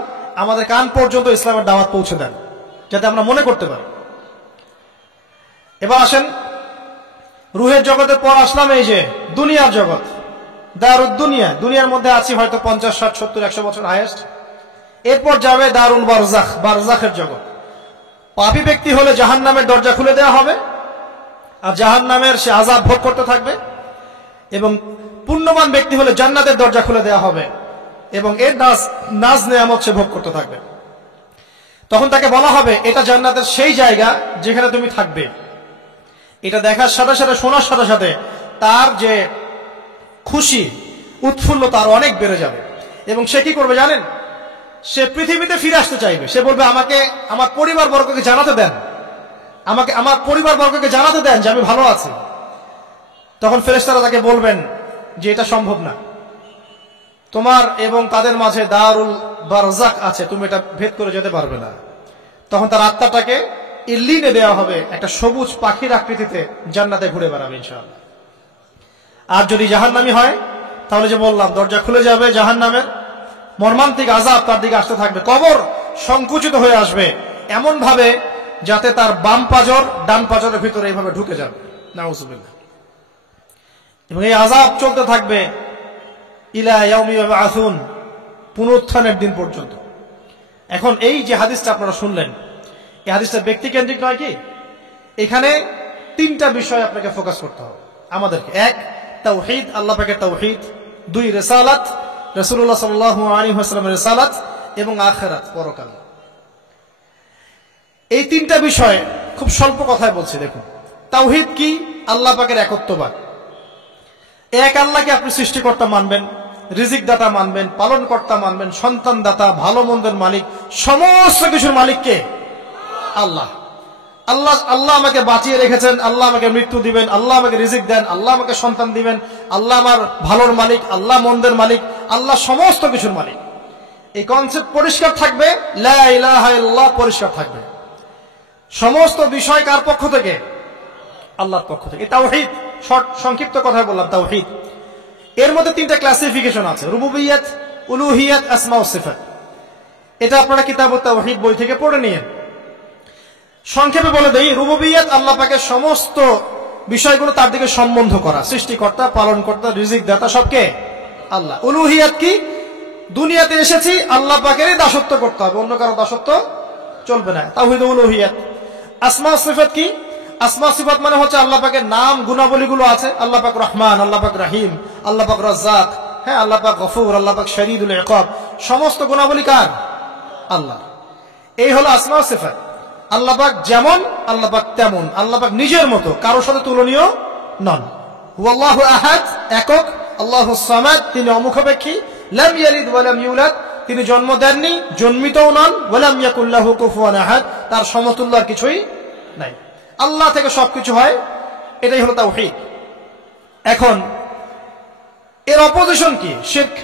আমাদের কান পর্যন্ত ইসলামের দাওয়াত পৌঁছে দেন, যাতে আমরা মনে করতে পারি। এবার আসেন রুহের জগতের পর আসলাম এই যে দুনিয়ার জগৎ, দারুদ দুনিয়া। দুনিয়ার মধ্যে আছি হয়তো 50, 60, 70, 100 বছর হাইয়েস্ট। এরপর যাবে দারুল বারজাখ, বারজাখের জগৎ। পাপী ব্যক্তি হলে জাহান্নামের দরজা খুলে দেওয়া হবে আর জাহান্নামের সে আযাব ভোগ করতে থাকবে, এবং পুণ্যবান ব্যক্তি হলে জান্নাতের দরজা খুলে দেওয়া হবে এবং এর নাজ নেয়ামত সে ভোগ করতে থাকবে। তখন তাকে বলা হবে এটা জান্নাতের সেই জায়গা যেখানে তুমি থাকবে। এটা দেখার সাথে সাথে, শোনার সাথে সাথে তার যে খুশি, উৎফুল্লতা আরো অনেক বেড়ে যাবে। এবং সে কি করবে জানেন? সে পৃথিবীতে ফিরে আসতে চাইবে। সে বলবে আমাকে আমার পরিবার বর্গকে জানাতে দেন, আমাকে আমার পরিবার বর্গকে জানাতে দেন যে আমি ভালো আছি। তখন ফেরেশতারা তাকে বলবেন যে এটা সম্ভব না, তোমার এবং তাদের মাঝে দারুল বারজাখ আছে, তুমি এটা ভেদ করে যেতে পারবে না। তখন তার আত্মাটাকে ইল্লিনে দেওয়া হবে, একটা সবুজ পাখির আকৃতিতে জান্নাতে ঘুরে বেড়াবে ইনশাআল্লাহ। আর যদি জাহান্নামী হয় তাহলে যে বললাম দরজা খুলে যাবে জাহান্নামের, মর্মান্তিক আযাব তার দিকে আসতে থাকবে, কবর সংকুচিত হয়ে আসবে এমন ভাবে যাতে তার বাম পাজর ডান পাজরের ভিতরে এইভাবে ঢুকে যাবে, নাউযুবিল্লাহ। এবং এই আযাব চলতে থাকবে ইলা ইয়াউমি ইউবআসুন, পুনরুত্থানের দিন পর্যন্ত। এখন এই যে হাদিসটা আপনারা শুনলেন, এই হাদিসটা ব্যক্তিকেন্দ্রিক নয় কি? এখানে তিনটা বিষয় আপনাকে ফোকাস করতে হবে আমাদেরকে। এক, তাওহীদ, আল্লাহ পাকের তাওহীদ। দুই, রিসালাত, রাসূলুল্লাহ সাল্লাল্লাহু আলাইহি ওয়াসাল্লামের রিসালাত। এবং আখিরাত, পরকাল। এই তিনটা বিষয় খুব স্বল্প কথায় বলছি। দেখুন, তাওহীদ কি? আল্লাহ পাকের একত্ববাদ। এক আল্লাহকে আপনি সৃষ্টিকর্তা মানবেন, রিজিক দাতা মানবেন, পালন কর্তা মানবেন, সন্তান দাতা, ভালো মন্দের মালিক, সমস্ত কিছুর মালিককে আল্লাহ। আল্লাহ আল্লাহ আমাকে বাঁচিয়ে রেখেছেন, আল্লাহ আমাকে মৃত্যু দিবেন, আল্লাহ আমাকে রিজিক দেন, আল্লাহ আমাকে সন্তান দিবেন, আল্লাহ আমার ভালোর মালিক, আল্লাহ মন্দের মালিক, আল্লাহ সমস্ত কিছুর মালিক। এই কনসেপ্ট পরিষ্কার থাকবে, লা ইলাহা ইল্লাল্লাহ পরিষ্কার থাকবে। সমস্ত বিষয় কার পক্ষ থেকে? আল্লাহর পক্ষ থেকে। তাওহীদ, সংক্ষিপ্ত কথায় বললাম তাওহীদ। এর মধ্যে তিনটা ক্লাসিফিকেশন আছে, রুবুবিয়্যাত, উলুহিয়্যাত, আসমা ও সিফাত। এটা আপনারা কিতাবুত তাওহীদ বই থেকে পড়ে নিয়েন। সংক্ষেপে বলে দেই, রুবুবিয়্যাত আল্লাহ পাকের সমস্ত বিষয়গুলো তার দিকে সম্বন্ধ করা, সৃষ্টিকর্তা, পালনকর্তা, রিজিক দাতা সবকে আল্লাহ। উলুহিয়্যাত কি? দুনিয়াতে এসেছি আল্লাহ পাকেরই দাসত্ব করতে হবে, অন্য কারো দাসত্ব চলবে না, তাওহীদ উলুহিয়্যাত। আসমা ও সিফাত কি? আসমা সিফাত মানে হচ্ছে আল্লাহ পাকের নাম গুণাবলীগুলো আছে, আল্লাহ পাক রহমান, আল্লাহ পাক রহিম, আল্লাহ পাক রাজ্জাক, হ্যাঁ, আল্লাহ পাক গফুর, আল্লাহ পাক শদীদুল ইকাব, সমস্ত গুণাবলী কার? আল্লাহ। এই হলো আসমা ও সিফাত। আল্লাহ পাক যেমন, আল্লাহ পাক তেমন, আল্লাহ পাক নিজের মতো, কারোর সাথে তুলনীয় নন। হুয়াল্লাহু আহাদ, একক। আল্লাহুস সামাদ, তিনি অমুখাপেক্ষী। লাম ইয়ালিদ ওয়া লাম ইউলাদ, তিনি জন্ম দেননি, জন্মিতও নন। ওয়া লাম ইয়াকুল লাহু কুফুয়ান আহাদ, তার সমতুল্য আর কিছুই নাই। আল্লাহ থেকে সবকিছু হয়, এটাই হলো তাওহীদ। এখন এর অপোজিশন কি? শিরক।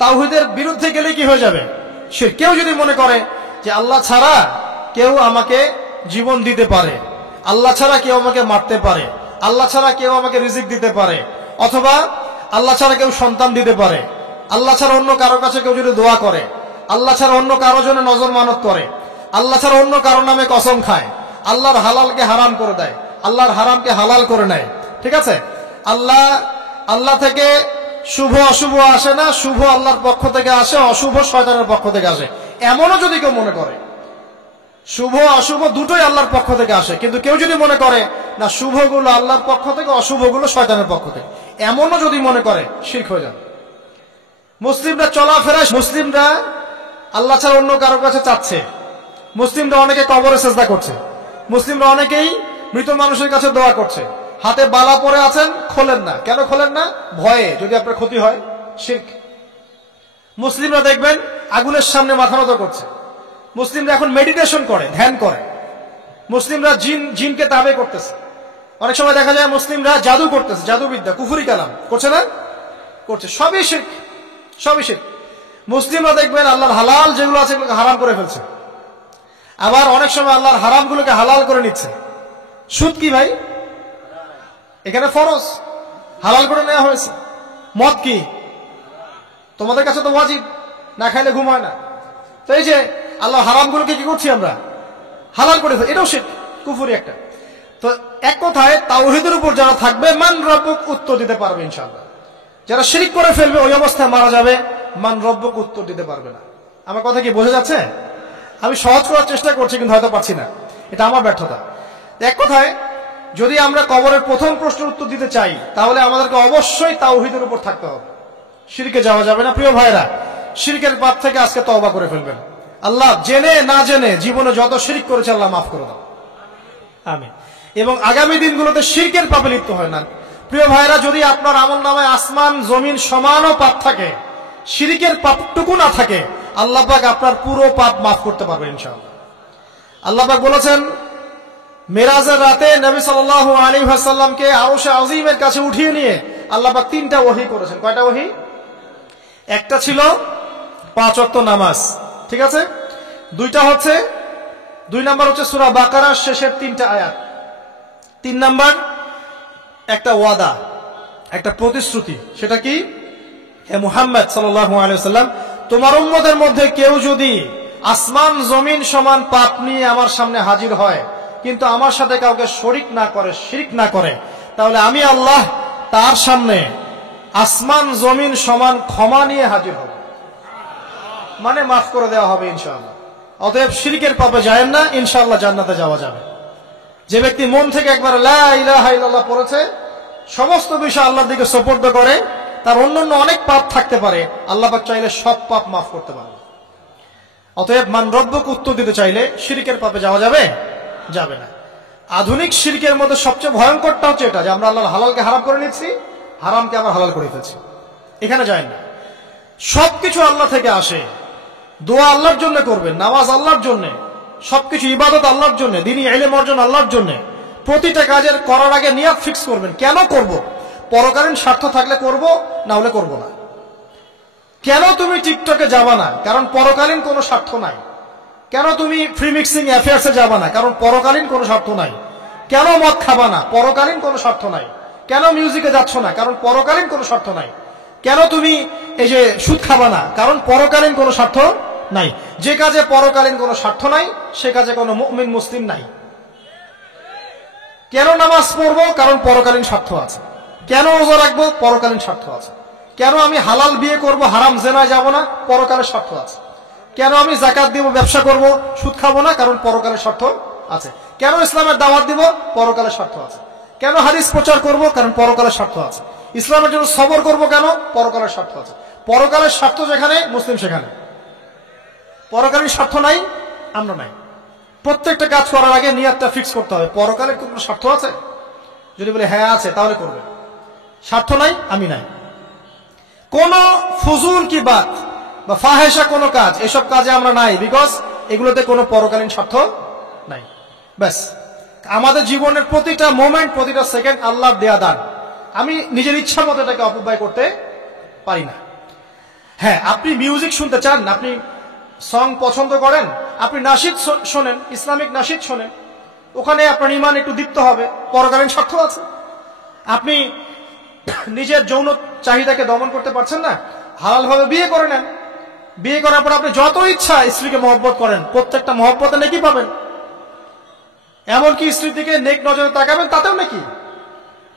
তাওহীদের বিরুদ্ধে গেলে কি হয়ে যাবে? শিরক। কেউ যদি মনে করে যে আল্লাহ ছাড়া কেউ আমাকে জীবন দিতে পারে, আল্লাহ ছাড়া কেউ আমাকে মারতে পারে, আল্লাহ ছাড়া কেউ আমাকে রিজিক দিতে পারে, অথবা আল্লাহ ছাড়া কেউ সন্তান দিতে পারে, আল্লাহ ছাড়া অন্য কারো কাছে কেউ যদি দোয়া করে, আল্লাহ ছাড়া অন্য কারো জন্য নজর মানত করে, আল্লাহ ছাড়া অন্য কারো নামে কসম খায়, আল্লাহর হালালকে হারাম করে দেয়, আল্লাহর হারামকে হালাল করে নেয়, ঠিক আছে? আল্লাহ থেকে শুভ অশুভ আসে না, শুভ আল্লাহর পক্ষ থেকে আসে, অশুভ শয়তানের পক্ষ থেকে আসে, এমনও যদি কেউ মনে করে, শুভ অশুভ দুটোই আল্লাহর পক্ষ থেকে আসে, কিন্তু কেউ যদি মনে করে না শুভগুলো আল্লাহর পক্ষ থেকে, অশুভগুলো শয়তানের পক্ষ থেকে, এমনও যদি মনে করে, শিরক হয়ে যাবে। মুসলিমরা চলাফেরা, মুসলিমরা আল্লাহ ছাড়া অন্য কারো কাছে চাচ্ছে, মুসলিমরা অনেকে কবরে সেজদা করছে, মুসলিমরা অনেকেই মৃত মানুষের কাছে দোয়া করছে, হাতে বালা পরে আছেন, খোলেন না। কেন খোলেন না? ভয়ে, যদি আপনার ক্ষতি হয়। শিরক। মুসলিমরা দেখবেন আগুনের সামনে মাথা নত করছে। মুসলিমরা এখন মেডিটেশন করে, ধ্যান করে। মুসলিমরা জিনকে তাবে করতেছে। অনেক সময় দেখা যায় মুসলিমরা জাদু করতেছে, জাদুবিদ্যা, কুফরি কালাম করছে না, করছে। সবই শিরক, সবই শিরক। মুসলিমরা দেখবেন আল্লাহর হালাল যেগুলো আছে এগুলোকে হারাম করে ফেলছে, আবার অনেক সময় আল্লাহর হারামগুলোকে হালাল করে নিচ্ছে। সুদ কি ভাই? এখানে ফরজ, হালাল করে নেওয়া হয়েছে। মদ কি? তোমাদের কাছে তো ওয়াজিব, না খাইলে ঘুম হয় না। তো এই যে আল্লাহ হারামগুলোকে কি করছি আমরা? হালাল করে ফেলছি, এটাও শিরক, কুফরি একটা। তো এক কথায় তাওহীদের উপর যারা থাকবে মান রব্বুক উত্তর দিতে পারবে ইনশাআল্লাহ। যারা শিরক করে ফেলবে ওই অবস্থায় মারা যাবে, মান রব্বুক উত্তর দিতে পারবে না। আমার কথা কি বোঝা যাচ্ছে? আমি সহজ করার চেষ্টা করছি কিন্তু হয়তো পারছি না, এটা আমার ব্যর্থতা। এক কথায় যদি আমরা কবরের প্রথম প্রশ্নের উত্তর দিতে চাই তাহলে আমাদেরকে অবশ্যই তাওহীদের উপর থাকতে হবে, শিরকে যাওয়া যাবে না। প্রিয় ভাইরা, শিরকের পাপ থেকে আজকে তওবা করে ফেলবেন। আল্লাহ জেনে না জেনে জীবনে যত শিরক করেছে আল্লাহ মাফ করে দাও, আমিন। এবং আগামী দিনগুলোতে শিরকের পাপে লিপ্ত হয় না। প্রিয় ভাইরা, যদি আপনার আমলনামায় আসমান জমিন সমানও পাপ থাকে, শিরকের পাপটুকু না থাকে, আল্লাহ পাক আপনার পুরো পাপ মাফ করতে পারবেন ইনশাআল্লাহ। আল্লাহ পাক বলেছেন মেরাজের রাতে নবী সাল্লাল্লাহু আলাইহি ওয়াসাল্লামকে আরশে আজিমের কাছে উঠিয়ে নিয়ে আল্লাহ পাক 3টা ওহী করেছেন। কয়টা ওহী? একটা ছিল 5 ওয়াক্ত নামাজ, ঠিক আছে। 2 নাম্বার হচ্ছে সূরা বাকারার শেষের 3টা আয়াত। 3 নাম্বার একটা ওয়াদা, একটা প্রতিশ্রুতি। সেটা কি? হে মুহাম্মদ সাল্লাল্লাহু আলাইহি ওয়াসাল্লাম, তোমার উম্মতের মধ্যে কেউ যদি আসমান জমিন সমান পাপ নিয়ে আমার সামনে হাজির হয় কিন্তু আমার সাথে কাউকে শরীক না করে, শিরক না করে, তাহলে আমি আল্লাহ তার সামনে আসমান জমিন সমান ক্ষমা নিয়ে হাজির হব, মানে মাফ করে দেওয়া হবে ইনশাআল্লাহ। অতএব শিরকের পাপে যায় না, ইনশাআল্লাহ জান্নাতে যাওয়া যাবে। যে ব্যক্তি মন থেকে একবার লা ইলাহা ইল্লাল্লাহ পড়েছে, সমস্ত বিষয় আল্লাহর দিকে সুপর্দ করে, তার অন্যান্য অনেক পাপ থাকতে পারে, আল্লাহ পাক চাইলে সব পাপ মাফ করতে পারে। অতএব মান রব্বুক উত্তর দিতে চাইলে শিরকের পাপে যাওয়া যাবে, যাবে না। আধুনিক শিরকের মধ্যে সবচেয়ে ভয়ঙ্করটা হচ্ছে এটা যে আমরা আল্লাহর হালালকে হারাম করে নিচ্ছি, হারামকে আবার হালাল করে ফেলছি। এখানে যায় না। সবকিছু আল্লাহ থেকে আসে। দোয়া আল্লাহর জন্য করবেন, নামাজ আল্লাহর জন্য, সবকিছু ইবাদত আল্লাহর জন্য, দ্বীনি ইলম অর্জন আল্লাহর জন্য। প্রতিটা কাজের করার আগে নিয়ত ফিক্স করবেন, কেন করব? পরকালীন স্বার্থ থাকলে করব, না হলে করব না। কেন তুমি টিকটকে যাবা না? কারণ পরকালীন কোনো স্বার্থ নাই। কেন তুমি ফ্রি মিক্সিং অ্যাফেয়ার্সে যাবা না? কারণ পরকালীন কোনো স্বার্থ নাই। কেন মদ খাবা না? পরকালীন কোনো স্বার্থ নাই। কেন মিউজিকে যাচ্ছ না? কারণ পরকালীন কোনো স্বার্থ নাই। কেন তুমি এই যে সুদ খাবা না? কারণ পরকালীন কোনো স্বার্থ নাই। যে কাজে পরকালীন কোনো স্বার্থ নাই সে কাজে কোনো মুমিন মুসলিম নাই। কেন নামাজ পড়বো? কারণ পরকালীন স্বার্থ আছে। কেন রোজা রাখবো? পরকালীন স্বার্থ আছে। কেন আমি হালাল বিয়ে করব, হারাম জেনায় যাব না? পরকালের স্বার্থ আছে। কেন আমি যাকাত দিব, ব্যবসা করব, সুদ খাবো না? কারণ পরকালের স্বার্থ আছে। কেন ইসলামের দাওয়াত দিব? পরকালের স্বার্থ আছে। কেন হাদিস প্রচার করব? কারণ পরকালের স্বার্থ আছে। ইসলামের জন্য সবর করব কেন? পরকালের স্বার্থ আছে। পরকালের স্বার্থ যেখানে, মুসলিম সেখানে। পরকালীন স্বার্থ নাই, আমরা নাই। প্রত্যেকটা কাজ করার আগে নিয়তটা ফিক্স করতে হবে, পরকালের কোনো স্বার্থ আছে? যদি বলে হ্যাঁ আছে, তাহলে করবে। স্বার্থ নাই, আমি নাই। কোন ফুজুল কি বাত বা ফাহেসা কোনো কাজ, এসব কাজে আমরা নাই, বিকজ এগুলোতে কোনো পরকালীন স্বার্থ নাই। ব্যাস, আমাদের জীবনের প্রতিটা মোমেন্ট, প্রতিটা সেকেন্ড আল্লাহর দেয়া দান। আমি নিজের ইচ্ছা মতো এটাকে অপব্যয় করতে পারি না। হ্যাঁ, আপনি মিউজিক শুনতে চান, আপনি সং পছন্দ করেন, আপনি নাশিদ শোনেন, ইসলামিক নাশিদ শোনেন, ওখানে আপনার ঈমান একটু দীপ্ত হবে, পরকালীন স্বার্থ আছে। আপনি নিজের যৌন চাহিদাকে দমন করতে পারছেন না, হালাল ভাবে বিয়ে করে নেন। বিয়ে করার পর আপনি যত ইচ্ছা স্ত্রীকে মহব্বত করেন, প্রত্যেকটা মহব্বতে নেকি পাবেন। এমনকি স্ত্রীর দিকে নেক নজরে তাকাবেন, তাতেও নাকি।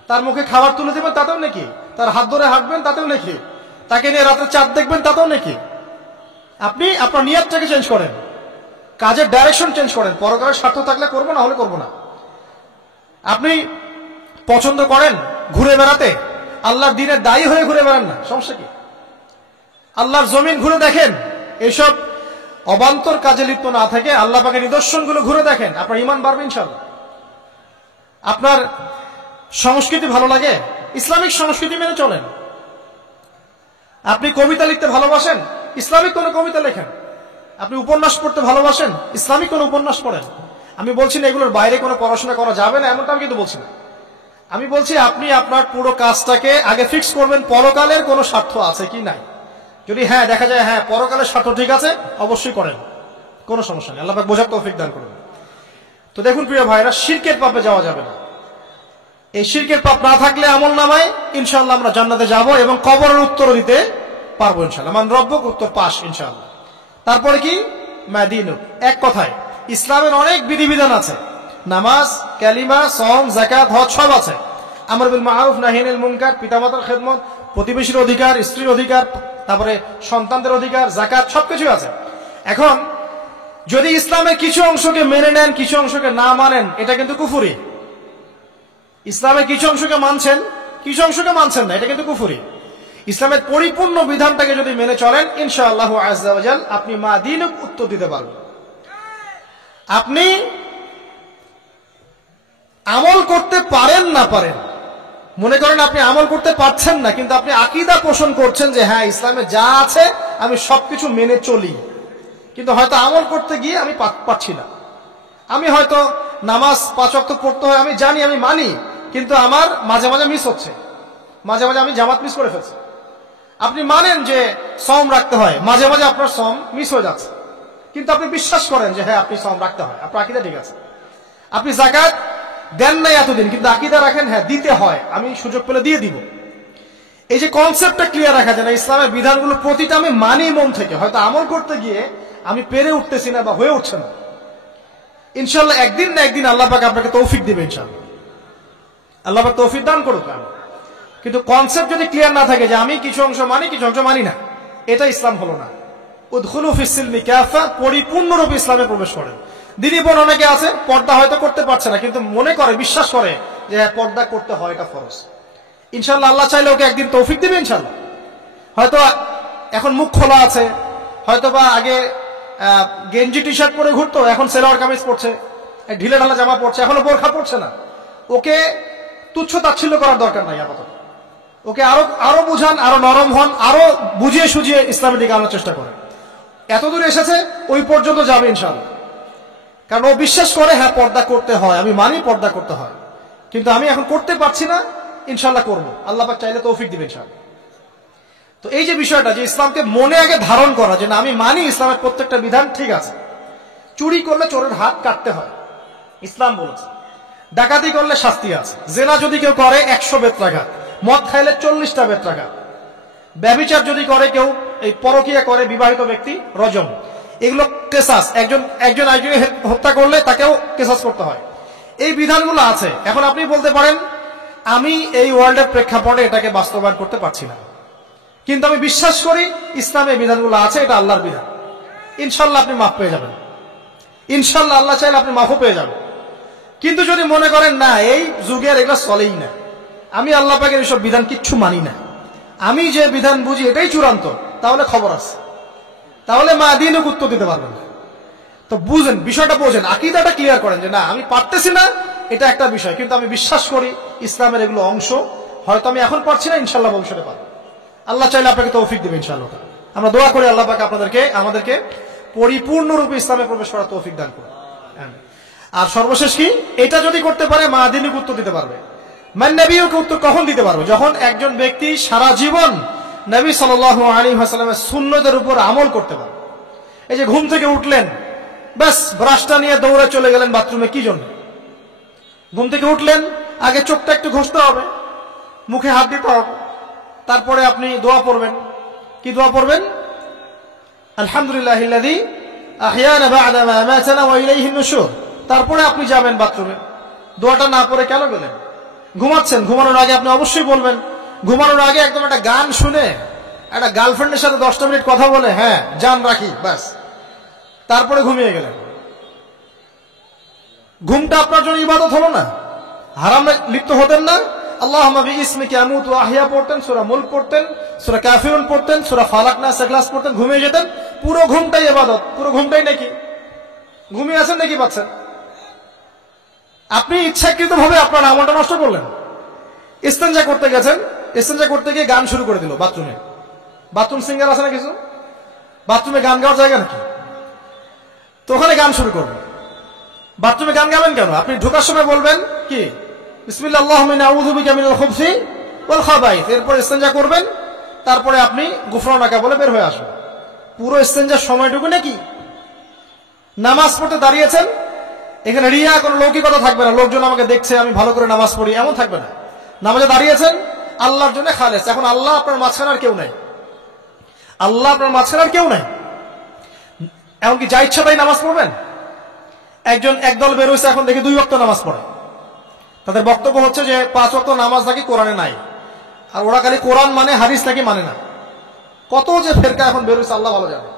তার মুখে খাবার তুলে দেবেন, তাতেও নাকি। তার হাত ধরে হাঁটবেন, তাতেও নাকি। তাকে নিয়ে রাতে চাঁদ দেখবেন, তাতেও নাকি। আপনি আপনার নিয়তটাকে চেঞ্জ করেন, কাজের ডাইরেকশন চেঞ্জ করেন। পরকালের স্বার্থ থাকলে করবো, না হলে করবো না। আপনি পছন্দ করেন ঘুরে বেড়াতে, আল্লাহর দ্বীনের দায়ী হয়ে ঘুরে বেড়ান না, সমস্যা কি? আল্লাহর জমিন ঘুরে দেখেন, এইসব অবান্তর কাজে লিপ্ত না থেকে আল্লাহ পাকের নিদর্শনগুলো ঘুরে দেখেন, আপনার ঈমান বাড়বে ইনশাআল্লাহ। আপনার সংস্কৃতি ভালো লাগে, ইসলামিক সংস্কৃতি মেনে চলেন। আপনি কবিতা লিখতে ভালোবাসেন, ইসলামিক কোন কবিতা লেখেন। আপনি উপন্যাস পড়তে ভালোবাসেন, ইসলামিক কোন উপন্যাস পড়েন। আমি বলছি না এগুলোর বাইরে কোনো পড়াশোনা করা যাবে না, এমনটা আমি কিন্তু বলছি না। আমি বলছি আপনি আপনার পুরো কাজটাকে আগে ফিক্স করবেন পরকালের কোনো স্বার্থ আছে কি নাই। যদি হ্যাঁ দেখা যায় হ্যাঁ পরকালের স্বার্থ ঠিক আছে, অবশ্যই করেন, কোনো সমস্যা নেই, আল্লাহ পাক বোঝার তৌফিক দান করবেন। তো দেখুন প্রিয় ভাইরা, শিরকের পাপে যাওয়া যাবে না। এই শিরকের পাপ না থাকলে আমল নামায় ইনশাআল্লাহ আমরা জান্নাতে যাব এবং কবরের উত্তর দিতে পারবো ইনশাআল্লাহ। মান রব্বুক, উত্তর পাস ইনশাআল্লাহ। তারপরে কি? মা দীনুক। এক কথায় ইসলামের অনেক বিধিবিধান আছে, নামাজ, কালিমা, সওম, যাকাত, হজ সব আছে। আমর বিল মারুফ, নাহি আনিল মুনকার, পিতামাতার খেদমত, প্রতিবেশীর অধিকার, স্ত্রীর অধিকার, তারপরে সন্তানদের অধিকার, যাকাত সবকিছু আছে। এখন যদি ইসলামের কিছু অংশকে মেনে নেন, কিছু অংশকে না মানেন, এটা কিন্তু কুফরি। ইসলামের কিছু অংশকে মানছেন, কিছু অংশকে মানছেন না, এটা কিন্তু কুফরি। ইসলামের পরিপূর্ণ বিধানটাকে যদি মেনে চলেন ইনশাআল্লাহ আযজা ওয়া জাল আপনি মা দীনুক উত্তর দিতে পারবেন। আপনি আমল করতে পারেন না পারেন, মনে করেন আপনি আমল করতে পারছেন না, কিন্তু আপনি আকীদা পোষণ করছেন যে হ্যাঁ ইসলামে যা আছে আমি সবকিছু মেনে চলি, কিন্তু হয়তো আমল করতে গিয়ে আমি পারছি না। আমি হয়তো নামাজ 5 ওয়াক্ত পড়তে হয়, আমি জানি, আমি মানি, কিন্তু আমার মাঝে মাঝে মিস হচ্ছে, মাঝে মাঝে আমি জামাত মিস করে ফেলছি। আপনি মানেন যে সওম রাখতে হয়, মাঝে মাঝে আপনার সওম মিস হয়ে যাচ্ছে, কিন্তু আপনি বিশ্বাস করেন যে হ্যাঁ আপনি সওম রাখতে হয়, আপনার আকীদা ঠিক আছে। আপনি যাকাত দেন নাই এতদিন, কিন্তু আকীদা রাখেন হ্যাঁ দিতে হয়, আমি সুযোগ পেলে দিয়ে দিব। এই যে কনসেপ্টটা ক্লিয়ার রাখা যায় না, ইসলামের বিধানগুলো প্রতিটা আমি মানি মন থেকে, হয়তো আমল করতে গিয়ে আমি পেরে উঠতেছি না বা হয়ে উঠছে না। ইনশাআল্লাহ একদিন না একদিন আল্লাহ পাক আপনাকে তৌফিক দিবে ইনশাআল্লাহ, আল্লাহ পাক তৌফিক দান করুক। কিন্তু কনসেপ্ট যদি ক্লিয়ার না থাকে যে আমি কিছু অংশ মানি কিছু অংশ মানি না, এটা ইসলাম হলো না। উদখুলু ফিস-সিলমি কাফা, পরিপূর্ণরূপে ইসলামে প্রবেশ করেন। দিদি বোন অনেকে আছে পর্দা হয়তো করতে পারছে না, কিন্তু মনে করে, বিশ্বাস করে যে হ্যাঁ পর্দা করতে হয়, এটা ফরজ। ইনশাআল্লাহ আল্লাহ চাইলে ওকে একদিন তৌফিক দিবে ইনশাআল্লাহ। হয়তো এখন মুখ খোলা আছে, হয়তো বা আগে গেঞ্জি টি শার্ট পরে ঘুরতো, এখন সেলোয়ার কামিজ পরছে, ঢিলে ঢালা জামা পরছে, এখনো বোরখা পরছে না। ওকে তুচ্ছ তাচ্ছিল্য করার দরকার নাই আপাতত, ওকে আরো বুঝান, আরো নরম হন, আরো বুঝিয়ে সুঝিয়ে ইসলামের দিকে আনার চেষ্টা করেন। এতদূর এসেছে, ওই পর্যন্ত যাবে ইনশাআল্লাহ। কারণ ও বিশ্বাস করে হ্যাঁ পর্দা করতে হয়, আমি মানি পর্দা করতে হয়, কিন্তু আমি এখন করতে পারছি না, ইনশাআল্লাহ করবো, আল্লাহ পাক চাইলে তৌফিক দিবেন ইনশাআল্লাহ। তো এই যে বিষয়টা, যে ইসলামকে মনে আগে ধারণ করা, যে না আমি মানি ইসলামের প্রত্যেকটা বিধান ঠিক আছে। চুরি করলে চোরের হাত কাটতে হয়, ইসলাম বলেছে। ডাকাতি করলে শাস্তি আছে। জেনা যদি কেউ করে 100 বেত্রাঘাত, মদ খাইলে 40টা বেত্রাঘাত, ব্যভিচার যদি করে কেউ, এই পরকীয়া করে বিবাহিত ব্যক্তি, রজম। এগুলো কেসাস, একজন একজনকে হত্যা করলে তাকেও কেসাস করতে হয়। এই বিধানগুলো আছে। এখন আপনি বলতে পারেন আমি এই ওয়ার্ল্ডের প্রেক্ষাপটে এটাকে বাস্তবায়ন করতে পারছি না, কিন্তু আমি বিশ্বাস করি ইসলামে বিধানগুলো আছে, এটা আল্লাহর বিধান। ইনশাআল্লাহ আপনি মাফ পেয়ে যাবেন, ইনশাআল্লাহ আল্লাহ চাইলে আপনি মাফও পেয়ে যাবেন। কিন্তু যদি মনে করেন না এই যুগের এগুলো চলেই না, আমি আল্লাহ পাকের এইসব বিধান কিচ্ছু মানি না, আমি যে বিধান বুঝি এটাই চূড়ান্ত, তাহলে খবর আছে, তাহলে মা দীনুক উত্তর দিতে পারবেন না। তো বুঝেন, বিষয়টা বোঝেন, আকীদাটা ক্লিয়ার করেন যে না আমি পারতেছি না, এটা একটা বিষয়, কিন্তু আমি বিশ্বাস করি ইসলামের এগুলো অংশ, হয়তো আমি এখন পারছি না, ইনশাআল্লাহ ভবিষ্যতে পারবো। আল্লাহ চাইলে আপনাকে তৌফিক দিবেন ইনশাআল্লাহ। আমরা দোয়া করি আল্লাহ পাক আমাদেরকে পরিপূর্ণরূপে ইসলামে প্রবেশ করার তৌফিক দান করুন। আর সর্বশেষ কি, এটা যদি করতে পারে মা দীনুক উত্তর দিতে পারবে। মান নবিয়ুক উত্তর কখন দিতে পারবে? যখন একজন ব্যক্তি সারা জীবন নবী সাল্লাল্লাহু আলাইহি ওয়াসাল্লামের সুন্নতের উপর আমল করতে পারবে। এই যে ঘুম থেকে উঠলেন, ব্যাস ব্রাশটা নিয়ে দৌড়ে চলে গেলেন বাথরুমে, কি জন্য? ঘুম থেকে উঠলেন, আগে চোখটা একটু ঘষতে হবে, মুখে হাত দিতে হবে, তারপরে আপনি দোয়া পড়বেন। কি দোয়া পড়বেন? আলহামদুলিল্লাহিল্লাযী আহইয়ানা বা'দা মা আমাতানা ওয়া ইলাইহিন নুশুর। তারপরে আপনি যাবেন বাথরুমে। দোয়াটা না পড়ে কেন গেলেন? ঘুমাচ্ছেন, ঘুমানোর আগে আপনি অবশ্যই বলবেন। ঘুমানোর আগে একদম একটা গান শুনে, একটা গার্লফ্রেন্ডের সাথে 10টা মিনিট কথা বলে হ্যাঁ জান রাখি, ব্যাস, তারপরে ঘুমিয়ে গেলেন। ঘুমটা আপনার জন্য ইবাদত হলো না? হারামে লিপ্ত হতেন না? আল্লাহুম্মা বিইসমিকা আমুতু ওয়া আহইয়া পড়তেন, সূরা মুলক পড়তেন, সূরা কাফিরুন পড়তেন, সূরা ফালাক নাস ইখলাস পড়তেন, ঘুমিয়ে যেতেন। পুরো ঘুমটাই ইবাদত, পুরো ঘুমটাই নাকি? ঘুমিয়ে আছেন নাকি পাচ্ছেন? আপনি ইচ্ছাকৃতভাবে আপনার আমলটা নষ্ট করলেন। ইস্তেঞ্জা করতে গেছেন, ইস্তেঞ্জা করতে গিয়ে গান শুরু করে দিল বাথরুমে। বাথরুম সিঙ্গার আছে না কিছু? বাথরুমে গান গাওয়ার জায়গা নাকি? তো ওখানে গান শুরু করবেন। বাথরুমে গান গাবেন কেন? আপনি ঢোকার সময় বলবেন কি, বিসমিল্লাহ আল্লাহুম্মা ইন্নী আউযু বিকা মিনাল খুবসি ওয়াল খাবাইস, এরপর ইস্তেঞ্জা করবেন, তারপরে আপনি গুফরানাকা বলে বের হয়ে আসবেন। পুরো ইস্তেঞ্জার সময়টুকু নাকি? নামাজ পড়তে দাঁড়িয়েছেন, এখানে রিয়া কোনো লৌকিকতা থাকবে না, লোকজন আমাকে দেখছে আমি ভালো করে নামাজ পড়ি, এমন থাকবে না। নামাজে দাঁড়িয়েছেন আল্লাহর জন্য খালেস। এখন আল্লাহ আপনার মাঝখানে আর কেউ নাই, আল্লাহ আপনার মাঝখানে আর কেউ নাই। এমনকি যা ইচ্ছা তাই নামাজ পড়বেন? একদল বের হয়েছে এখন দেখি 2 ওয়াক্ত নামাজ পড়ে। তাদের বক্তব্য হচ্ছে যে 5 ওয়াক্ত নামাজ নাকি কোরআনে নাই, আর ওরা খালি কোরআন মানে হাদিস নাকি মানে না। কত যে ফেরকা এখন বের হয়েছে আল্লাহ ভালো জানে।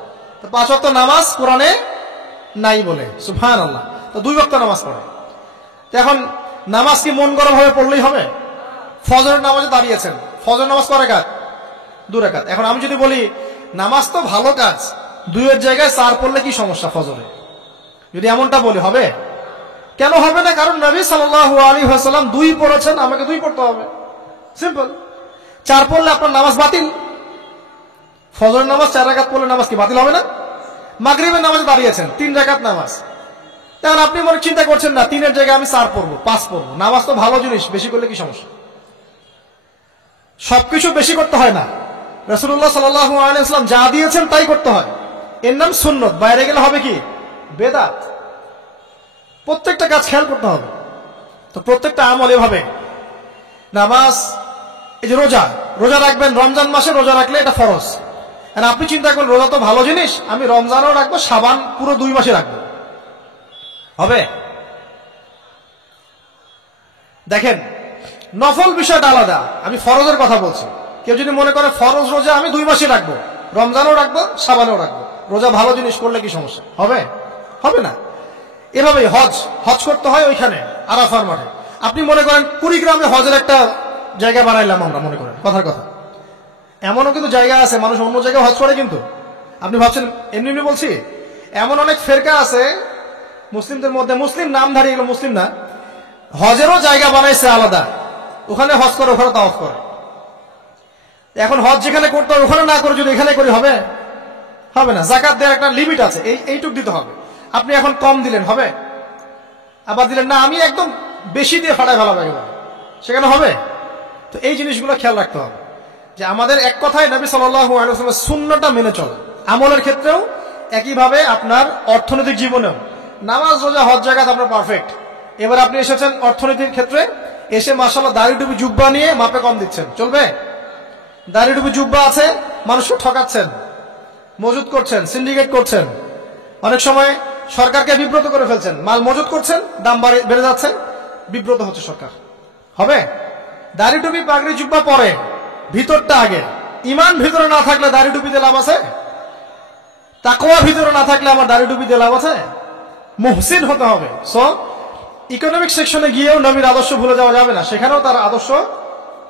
তো 5 ওয়াক্ত নামাজ কোরআনে নাই বলে, সুবহানাল্লাহ। তো 2 ওয়াক্ত নামাজ পড়ে। তো এখন নামাজ কি মন গরম হয়ে পড়লেই হবে? ফজরের নামাজে দাঁড়িয়েছেন, ফজর নামাজ কয় রাকাত? 2 রাকাত। এখন আমি যদি বলি নামাজ তো ভালো কাজ, 2-এর জায়গায় 4 পড়লে কি সমস্যা ফজরে? যদি এমনটা বলি হবে? কেন হবে না? কারণ নবী সাল্লাল্লাহু আলাইহি ওয়াসাল্লাম 2 পড়েছেন, আমাকে 2 পড়তে হবে, সিম্পল। 4 পড়লে আপনার নামাজ বাতিল। ফজরের নামাজ 4 রাকাত পড়লে নামাজ কি বাতিল হবে না? মাগরিবের নামাজে দাঁড়িয়েছেন 3 রাকাত নামাজ, তখন আপনি মনে চিন্তা করছেন না 3-এর জায়গায় আমি 4 পড়বো, 5 পড়বো। নামাজ তো ভালো জিনিস, বেশি করলে কি সমস্যা? সবকিছু বেশি করতে হয় না। রাসূলুল্লাহ সাল্লাল্লাহু আলাইহি ওয়াসাল্লাম যা দিয়েছেন তাই করতে হয়, এর নাম সুন্নত। বাইরে গেলে হবে কি? বেদাত। প্রত্যেকটা কাজ খেয়াল করতে হবে। তো প্রত্যেকটা আমল এভাবে। নামাজ, এই যে রোজা রাখবেন, রমজান মাসে রোজা রাখলে এটা ফরজ। আর আপনি চিন্তা করুন রোজা তো ভালো জিনিস, আমি রমজানও রাখবো, শাবান পুরো 2 মাসে রাখবো, হবে? দেখেন নফল বিষয়টা আলাদা, আমি ফরজের কথা বলছি। কেউ যদি মনে করে ফরজ রোজা আমি 2 মাসে রাখবো, রমজানও রাখবো, শাবানও রাখবো, রোজা ভালো জিনিস করলে কি সমস্যা হবে? হবে না। এভাবেই হজ করতে হয় ওইখানে আরাফার মাঠে। আপনি মনে করেন কুড়িগ্রামে হজের একটা জায়গা বানাইলাম আমরা, মনে করেন কথার কথা, এমনও কিন্তু জায়গা আছে মানুষ অন্য জায়গায় হজ করে, কিন্তু আপনি ভাবছেন এমনি এমনি বলছি। এমন অনেক ফেরকা আছে মুসলিমদের মধ্যে, মুসলিম নামধারী, এগুলো মুসলিম না, হজেরও জায়গা বানাইছে আলাদা, ওখানে হজ করে, ওখানে তাওয়াফ করে। এখন হজ যেখানে করতে হবে ওখানে না করে যদি এখানে করি হবে? হবে না। যাকাত দেওয়ার একটা লিমিট আছে, এইটুক দিতে হবে। আপনি এখন কম দিলেন হবে, আবার দিলেন না আমি একদম বেশি দিয়ে ফাটায় ভালো লাগে, সেখানে হবে? তো এই জিনিসগুলো খেয়াল রাখতে হবে যে আমাদের এক কথায় নবী সাল্লাল্লাহু আলাইহি ওয়াসাল্লামের সুন্নাহটা মেনে চলে। আমলের ক্ষেত্রেও একইভাবে, আপনার অর্থনৈতিক জীবনেও। নামাজ, রোজা, হজ, জাকাত আপনার পারফেক্ট। এবার আপনি এসেছেন অর্থনীতির ক্ষেত্রে, এসে মাশাআল্লাহ দাড়ি টুপি জুব্বা নিয়ে মাপে কম দিচ্ছেন, চলবে? দাড়ি টুপি জুব্বা আছে, মানুষকে ঠকাচ্ছেন, মজুদ করছেন, সিন্ডিকেট করছেন, অনেক সময় সরকারকে বিব্রত করে ফেলছেন, মাল মজুদ করছেন, দাম বেড়ে যাচ্ছে, বিব্রত হচ্ছে সরকার, হবে? দাড়ি টুপি পাগড়ি জুব্বা পরে, ভিতরটা আগে। ইমান ভিতরে না থাকলে দাড়ি টুপি দিয়ে লাভ আছে? তাকওয়া ভিতরে না থাকলে আমার দাড়ি টুপি দিয়ে লাভ আছে? মুহসিন হতে হবে। সো ইকোনমিক সেকশনে গিয়েও নবীর আদর্শ ভুলে যাওয়া যাবে না, সেখানেও তার আদর্শ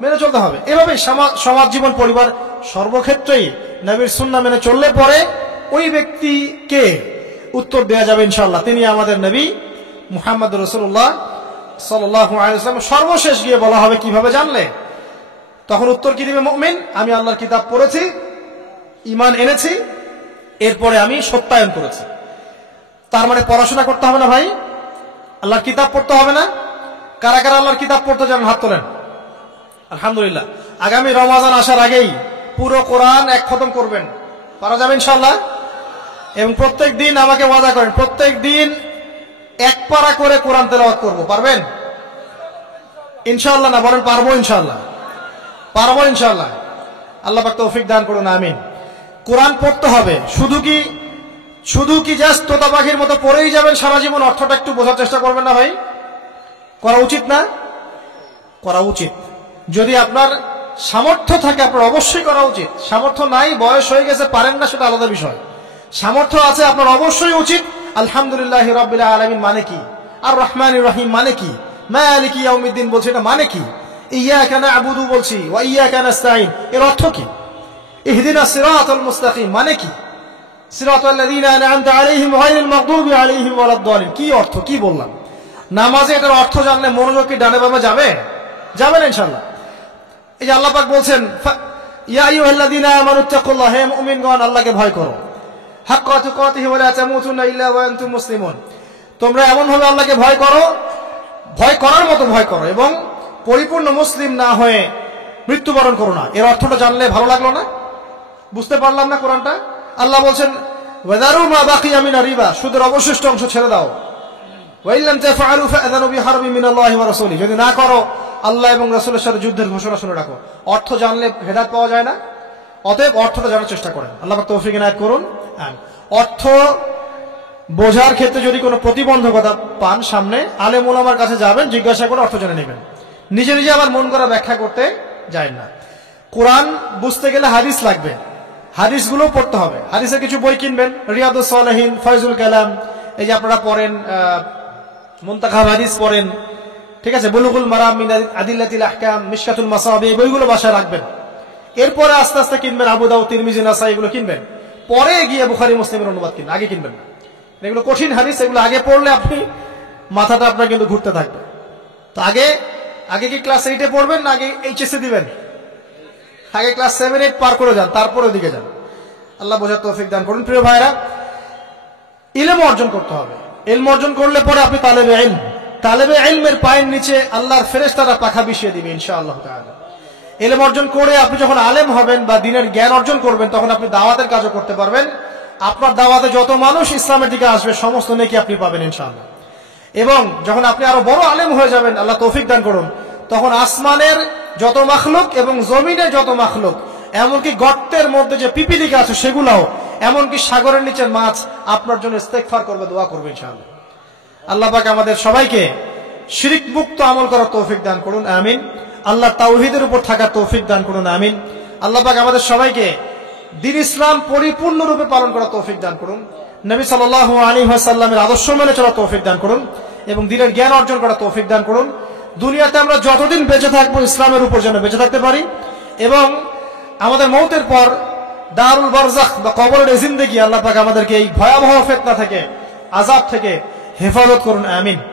মেনে চলতে হবে। এভাবেই সমাজ জীবন, পরিবার, সর্বক্ষেত্রেই নবীর সুন্নাহ মেনে চললে পরে ওই ব্যক্তিকে উত্তর দেওয়া যাবে ইনশাআল্লাহ, তিনি আমাদের নবী মুহাম্মদ রাসূলুল্লাহ সাল্লাল্লাহু আলাইহি ওয়াসাল্লাম। সর্বশেষ গিয়ে বলা হবে কিভাবে জানলে? তখন উত্তর কি দিবে মুমিন? আমি আল্লাহর কিতাব পড়েছি, ঈমান এনেছি, এরপরে আমি সত্যায়ন করেছি। তার মানে পড়াশোনা করতে হবে না ভাই? আল্লাহর কিতাব পড়তে হবে না? কারা কারা আল্লাহর কিতাব পড়তে জানেন হাত তোলেন। আলহামদুলিল্লাহ। আগামী রমজান আসার আগেই পুরো কোরআন এক খতম করবেন, পারা যাবে ইনশাআল্লাহ? এবং প্রত্যেক দিন আমাকে ওয়াদা করেন, প্রত্যেক দিন 1 পারা করে কোরআন তেলাওয়াত করব, পারবেন ইনশাআল্লাহ? না বলেন পারবো ইনশাআল্লাহ? পারবো ইনশাআল্লাহ। আল্লাহ পাক তৌফিক দান করুন, আমিন। কোরআন পড়তে হবে। শুধু কি জাস্ট তোতা পাখির মতো পড়েই যাবেন সারা জীবন? অর্থটা একটু বোঝার চেষ্টা করবেন না ভাই? করা উচিত না? করা উচিত। যদি আপনার সামর্থ্য থাকে আপনার অবশ্যই করা উচিত। সামর্থ্য নাই, বয়স হয়ে গেছে, পারেন না, সেটা আলাদা বিষয়। সামর্থ্য আছে আপনার, অবশ্যই উচিত। আলহামদুলিল্লাহি রাব্বিল আলামিন মানে কি? আর রহমানির রহিম মানে কি? মালিকি ইয়াউমিদ্দিন বলছি, এটা মানে কি? ইয়াকা না'বুদু বলছি, ওয়া ইয়াকা নাস্তাঈন, এর অর্থ কি? ইহদিনাস সিরাতাল মুস্তাকিম মানে কি? সিরাতাল লাযীনা আন'আমতা আলাইহিম গায়রিল মাগদুবি আলাইহিম ওয়ালাদ-দালিন, কি অর্থ, কি বললাম? নামাজে এটার অর্থ জানলে মনোযোগ কি ডানে বামে যাবে? যাবে না ইনশাআল্লাহ। এই যে আল্লাহ পাক বলছেন ইয়া আইয়ুহাল্লাযীনা আমানুত্তাকুল্লাহ, হে মুমিনগণ আল্লাহকে ভয় করো। হাক্কা তুকাতিহি ওয়া লা তামুতুন্না ইল্লা ওয়া আনতুম মুসলিমুন। তোমরা এমন ভাবে আল্লাহকে ভয় করো, ভয় করার মতো ভয় করো, এবং পরিপূর্ণ মুসলিম না হয়ে মৃত্যুবরণ করো না। এর অর্থটা জানলে ভালো লাগলো না? বুঝতে পারলাম না কোরআনটা? আল্লাহ বলছেন ওয়াদারু মা বাকিয়া মিনা রিবা, সুদের অবশিষ্ট অংশ ছেড়ে দাও। ওয়া ইল্লাম তাফআলু ফাআযানু বিহারবিন মিনাল্লাহি ওয়া রাসূলিহি, যদি না করো আল্লাহ এবং রাসূলের সাথে যুদ্ধের ঘোষণা শুনে রাখো। অর্থ জানলে হেদায়েত পাওয়া যায় না? অতএব অর্থটা জানার চেষ্টা করেন। আল্লাহ পাক তৌফিক এনায়েত করুন। অর্থ বোঝার ক্ষেত্রে যদি কোনো প্রতিবন্ধকতা পান সামনে, আলেম ওলামার কাছে যাবেন, জিজ্ঞাসা করে অর্থ জেনে নেবেন। নিজে নিজে আবার মন করা ব্যাখ্যা করতে যায় না। কোরআন বুঝতে গেলে হাদিস লাগবে, হাদিসগুলো পড়তে হবে। হাদিসের কিছু বই কিনবেন, রিয়াদুস সালেহিন, ফয়জুল কালাম, এই যে আপনারা পড়েন, মুনতাখাব হাদিস পড়েন, ঠিক আছে, বুলুগুল মারাম মিন আদিল্লাতিল আহকাম, মিশকাতুল মাসাবি, এই বইগুলো বাসায় রাখবেন। এরপরে আস্তে আস্তে কিনবেন আবু দাউদ, তিরমিজি, নাসাই, এগুলো কিনবেন। পরে গিয়ে বুখারী মুসলিমের অনুবাদ কিনবেন, আগে কিনবেন না। এগুলো কঠিন হাদিস, এগুলো আগে পড়লে আপনি মাথাটা আপনার কিন্তু ঘুরতে থাকবে। তো আগে কি ক্লাস 8-এ পড়বেন না আগে এইচএসসি দিবেন? আগে ক্লাস 7-8 পার করে যান, তারপরে ওদিকে যান। আল্লাহ বোঝার তৌফিক দান করুন। প্রিয় ভাইরা, ইলম অর্জন করতে হবে। ইলম অর্জন করলে পরে আপনি তালেবে ইলম, তালেবে ইলমের পায়ের নিচে আল্লাহর ফেরেশতারা পাখা বিছিয়ে দিবে ইনশাআল্লাহ তাআলা। ইলম অর্জন করে আপনি যখন আলেম হবেন বা দ্বীনের জ্ঞান অর্জন করবেন, তখন আপনি দাওয়াতের কাজও করতে পারবেন। আপনার দাওয়াতে যত মানুষ ইসলামের দিকে আসবে সমস্ত নেকি আপনি পাবেন ইনশাআল্লাহ। এবং যখন আপনি আরো বড় আলেম হয়ে যাবেন, আল্লাহ তৌফিক দান করুন, তখন আসমানের যত মাখলুক এবং জমিনের যত মাখলুক, এমনকি গর্তের মধ্যে যে পিপিলিকা আছে সেগুলাও, এমনকি সাগরের নিচের মাছ আপনার জন্য ইস্তেগফার করবে, দোয়া করবে ইনশাআল্লাহ। আল্লাহ পাক আমাদের সবাইকে শিরক মুক্ত আমল করার তৌফিক দান করুন, আমিন। আল্লাহ তাওহীদের উপর থাকার তৌফিক দান করুন, আমিন। আল্লাহ পাক আমাদের সবাইকে দ্বীন ইসলাম পরিপূর্ণরূপে পালন করার তৌফিক দান করুন, নবী সাল্লাল্লাহু আলাইহি ওয়াসাল্লামের আদর্শ মেনে চলার তৌফিক দান করুন, এবং দ্বীনের জ্ঞান অর্জন করার তৌফিক দান করুন। দুনিয়াতে আমরা যতদিন বেঁচে থাকবো ইসলামের উপর যেন বেঁচে থাকতে পারি, এবং আমাদের মওতের পর দারুল বারজাখ বা কবরের জিন্দেগি আল্লাহ পাক আমাদেরকে এই ভয়াবহ ফিতনা থেকে, আযাব থেকে হেফাজত করুন, আমিন।